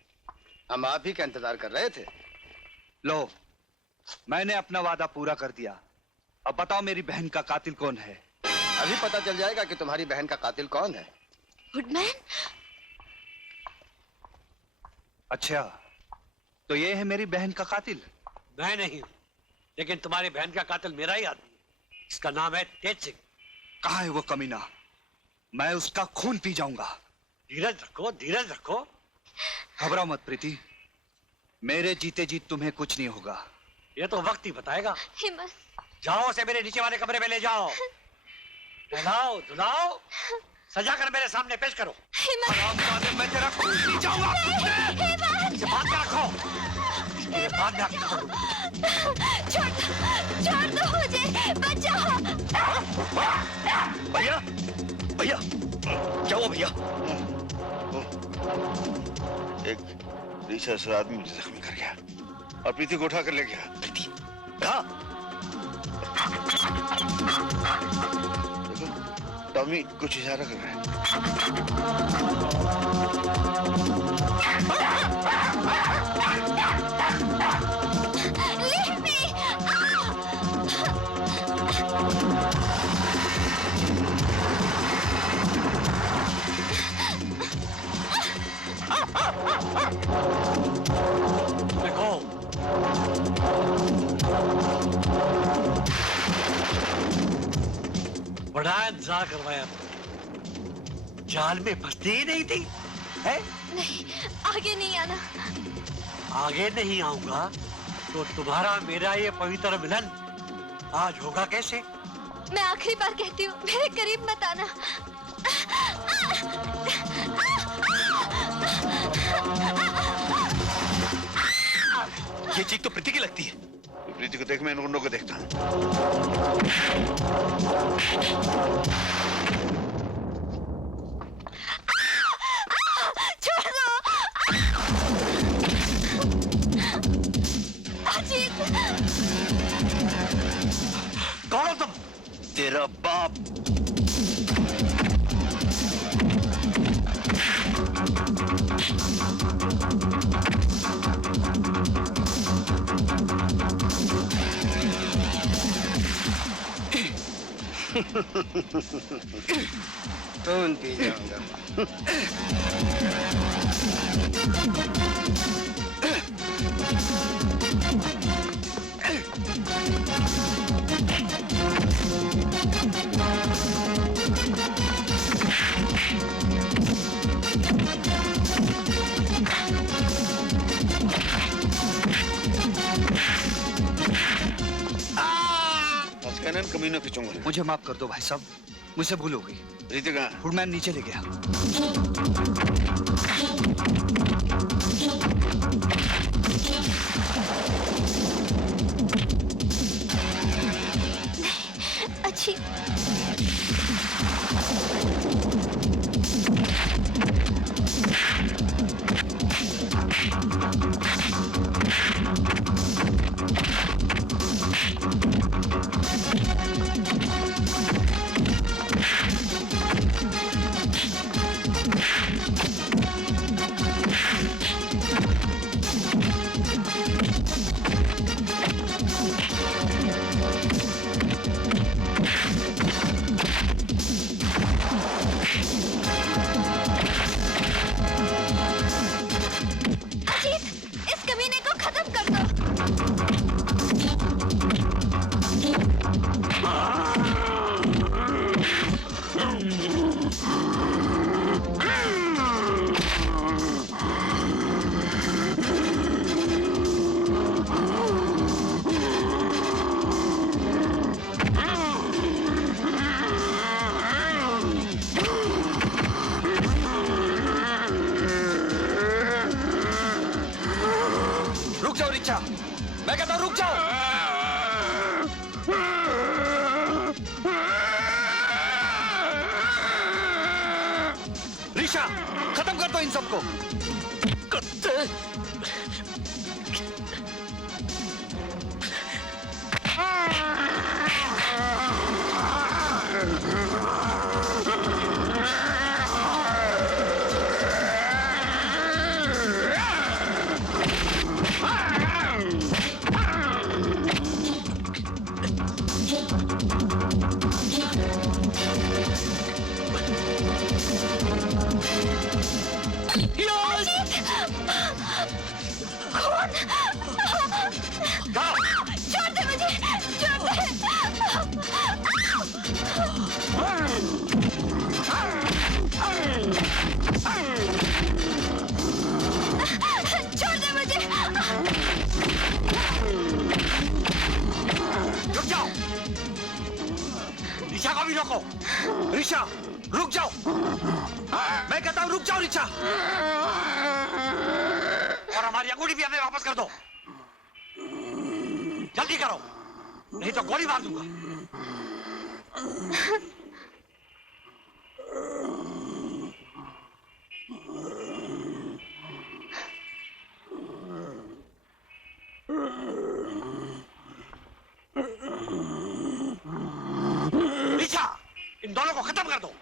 हम आप ही का इंतजार कर रहे थे। लो, मैंने अपना वादा पूरा कर दिया। अब बताओ मेरी बहन का कातिल कौन है? अभी पता चल जाएगा कि तुम्हारी बहन का कातिल कौन है। गुडमैन? अच्छा, तो ये है मेरी बहन का कातिल? मैं नहीं, लेकिन तुम्हारी बहन का कातिल मेरा ही आदमी है। इसका नाम है तेज सिंह। कहाँ है वो कमीना? मैं उसका खून पी जाऊंगा। धीरज रखो, धीरज रखो। घबराओ मत प्रीति, मेरे जीते जीत तुम्हें कुछ नहीं होगा। ये तो वक्त ही बताएगा। हेमंत, जाओ उसे मेरे नीचे वाले कमरे में ले जाओ, नहलाओ धुलाओ, सजा कर मेरे सामने पेश करो। मैं तेरा खून पी जाऊंगा। इसे बांध कर रखो, इसके बाद में आके खबर दूंगा। छोड़ दो मुझे, बचाओ। भैया, भैया, क्या हुआ भैया? एक रिसर्च आदमी मुझे जख्मी कर गया और प्रीति को उठा कर ले गया। प्रीति कहाँ? देखो, टॉमी कुछ इशारा कर रहा है। Leave me! देखो, बड़ा इंतजार करवाया, जाल में फंसती ही नहीं थी, है? नहीं, आगे नहीं आना। आगे नहीं आऊंगा तो तुम्हारा मेरा ये पवित्र मिलन आज होगा कैसे? मैं आखिरी बार कहती हूँ, मेरे करीब मत आना। ये चीख तो प्रीति की लगती है। प्रीति को देख, मैं इन गुंडों को देखता हूँ। छोड़ दो। अजीत। कौन हो तुम? तेरा बाप। कौन पी जाऊंगा? कमीनों की चुंगल। मुझे माफ कर दो भाई साहब, मुझसे भूल हो गई। प्रीति कहाँ? हुडमैन नीचे ले गया। अच्छी। मैं कहता हूं रुक जाओ। ऋषा, खत्म कर दो इन सबको। छोड़ दे मुझे, छोड़ दे। छोड़ दे मुझे। रुक जाओ, ऋचा को भी रोको। ऋचा, रुक जाओ। मैं कहता हूं रुक जाओ ऋचा। और हमारी अंगूठी भी हमें वापस कर दो। जल्दी करो, नहीं तो गोली मार दूंगा। ऋचा, इन दोनों को खत्म कर दो।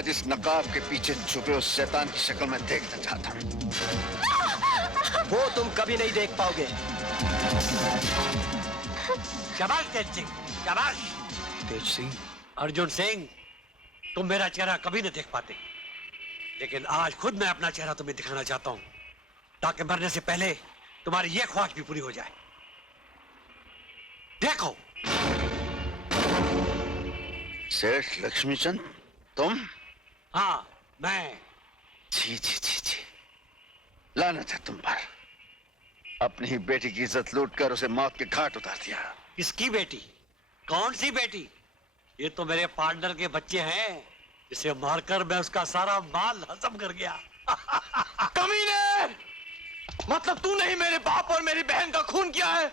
आज इस नकाब के पीछे छुपे उस शैतान की शक्ल में देखना चाहता हूँ। वो तुम कभी नहीं देख पाओगे। शाबाश तेज सिंह, शाबाश। तेज सिंह, अर्जुन सिंह, तुम मेरा चेहरा कभी नहीं देख पाते, लेकिन आज खुद मैं अपना चेहरा तुम्हें दिखाना चाहता हूँ, ताकि मरने से पहले तुम्हारी ये ख्वाहिश भी पूरी हो जाए। देखो। सेठ लक्ष्मीचंद, तुम? हाँ, मैं। जी जी जी जी, लानत है तुम पर। अपनी ही बेटी की इज्जत लूटकर उसे मौत के घाट उतार दिया। किसकी बेटी? कौन सी बेटी? ये तो मेरे पार्टनर के बच्चे हैं, जिसे मारकर मैं उसका सारा माल हजम कर गया। कमीने! मतलब तूने ही मेरे बाप और मेरी बहन का खून किया है?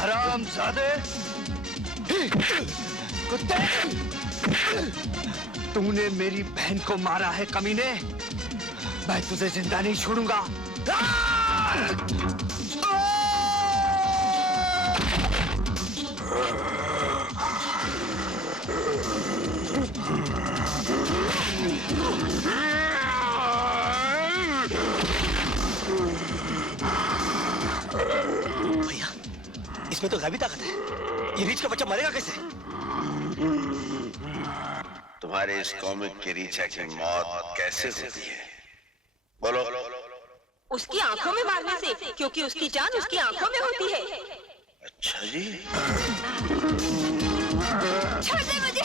हरामजादे, कुत्ते, तूने मेरी बहन को मारा है कमीने। मैं तुझे जिंदा नहीं छोड़ूंगा। भैया, इसमें तो गायबी ताकत है। ये रीछ का बच्चा मरेगा कैसे? तुम्हारे इस कॉमिक के रीछा की मौत कैसे होती है? बोलो। उसकी आंखों में मारने से, क्योंकि उसकी जान उसकी आंखों में होती है। अच्छा जी। छोड़ दे मुझे।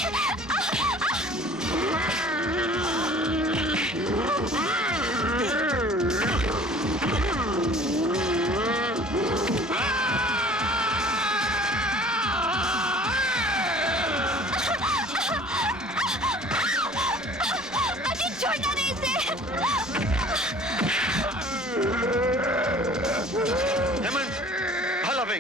छोड़ना नहीं इसे। हेमंत, भाला भाई।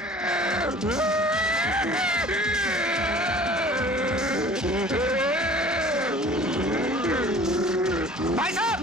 भाई साहब!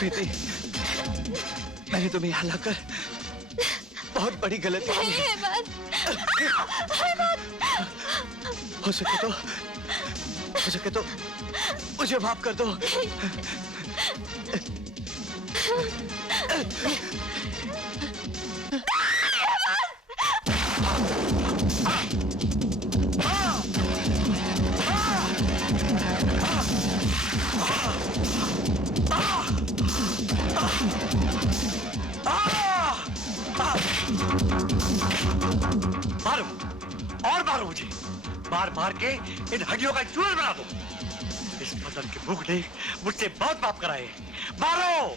प्रीति, मैंने तुम्हें यहाँ लाकर बहुत बड़ी गलती की है। हो सके तो मुझे माफ कर दो। मारो और मारो मुझे, मार मार के इन हड्डियों का चूरन बना दो। इस बदन की भूख ने मुझसे बहुत पाप कराए। मारो।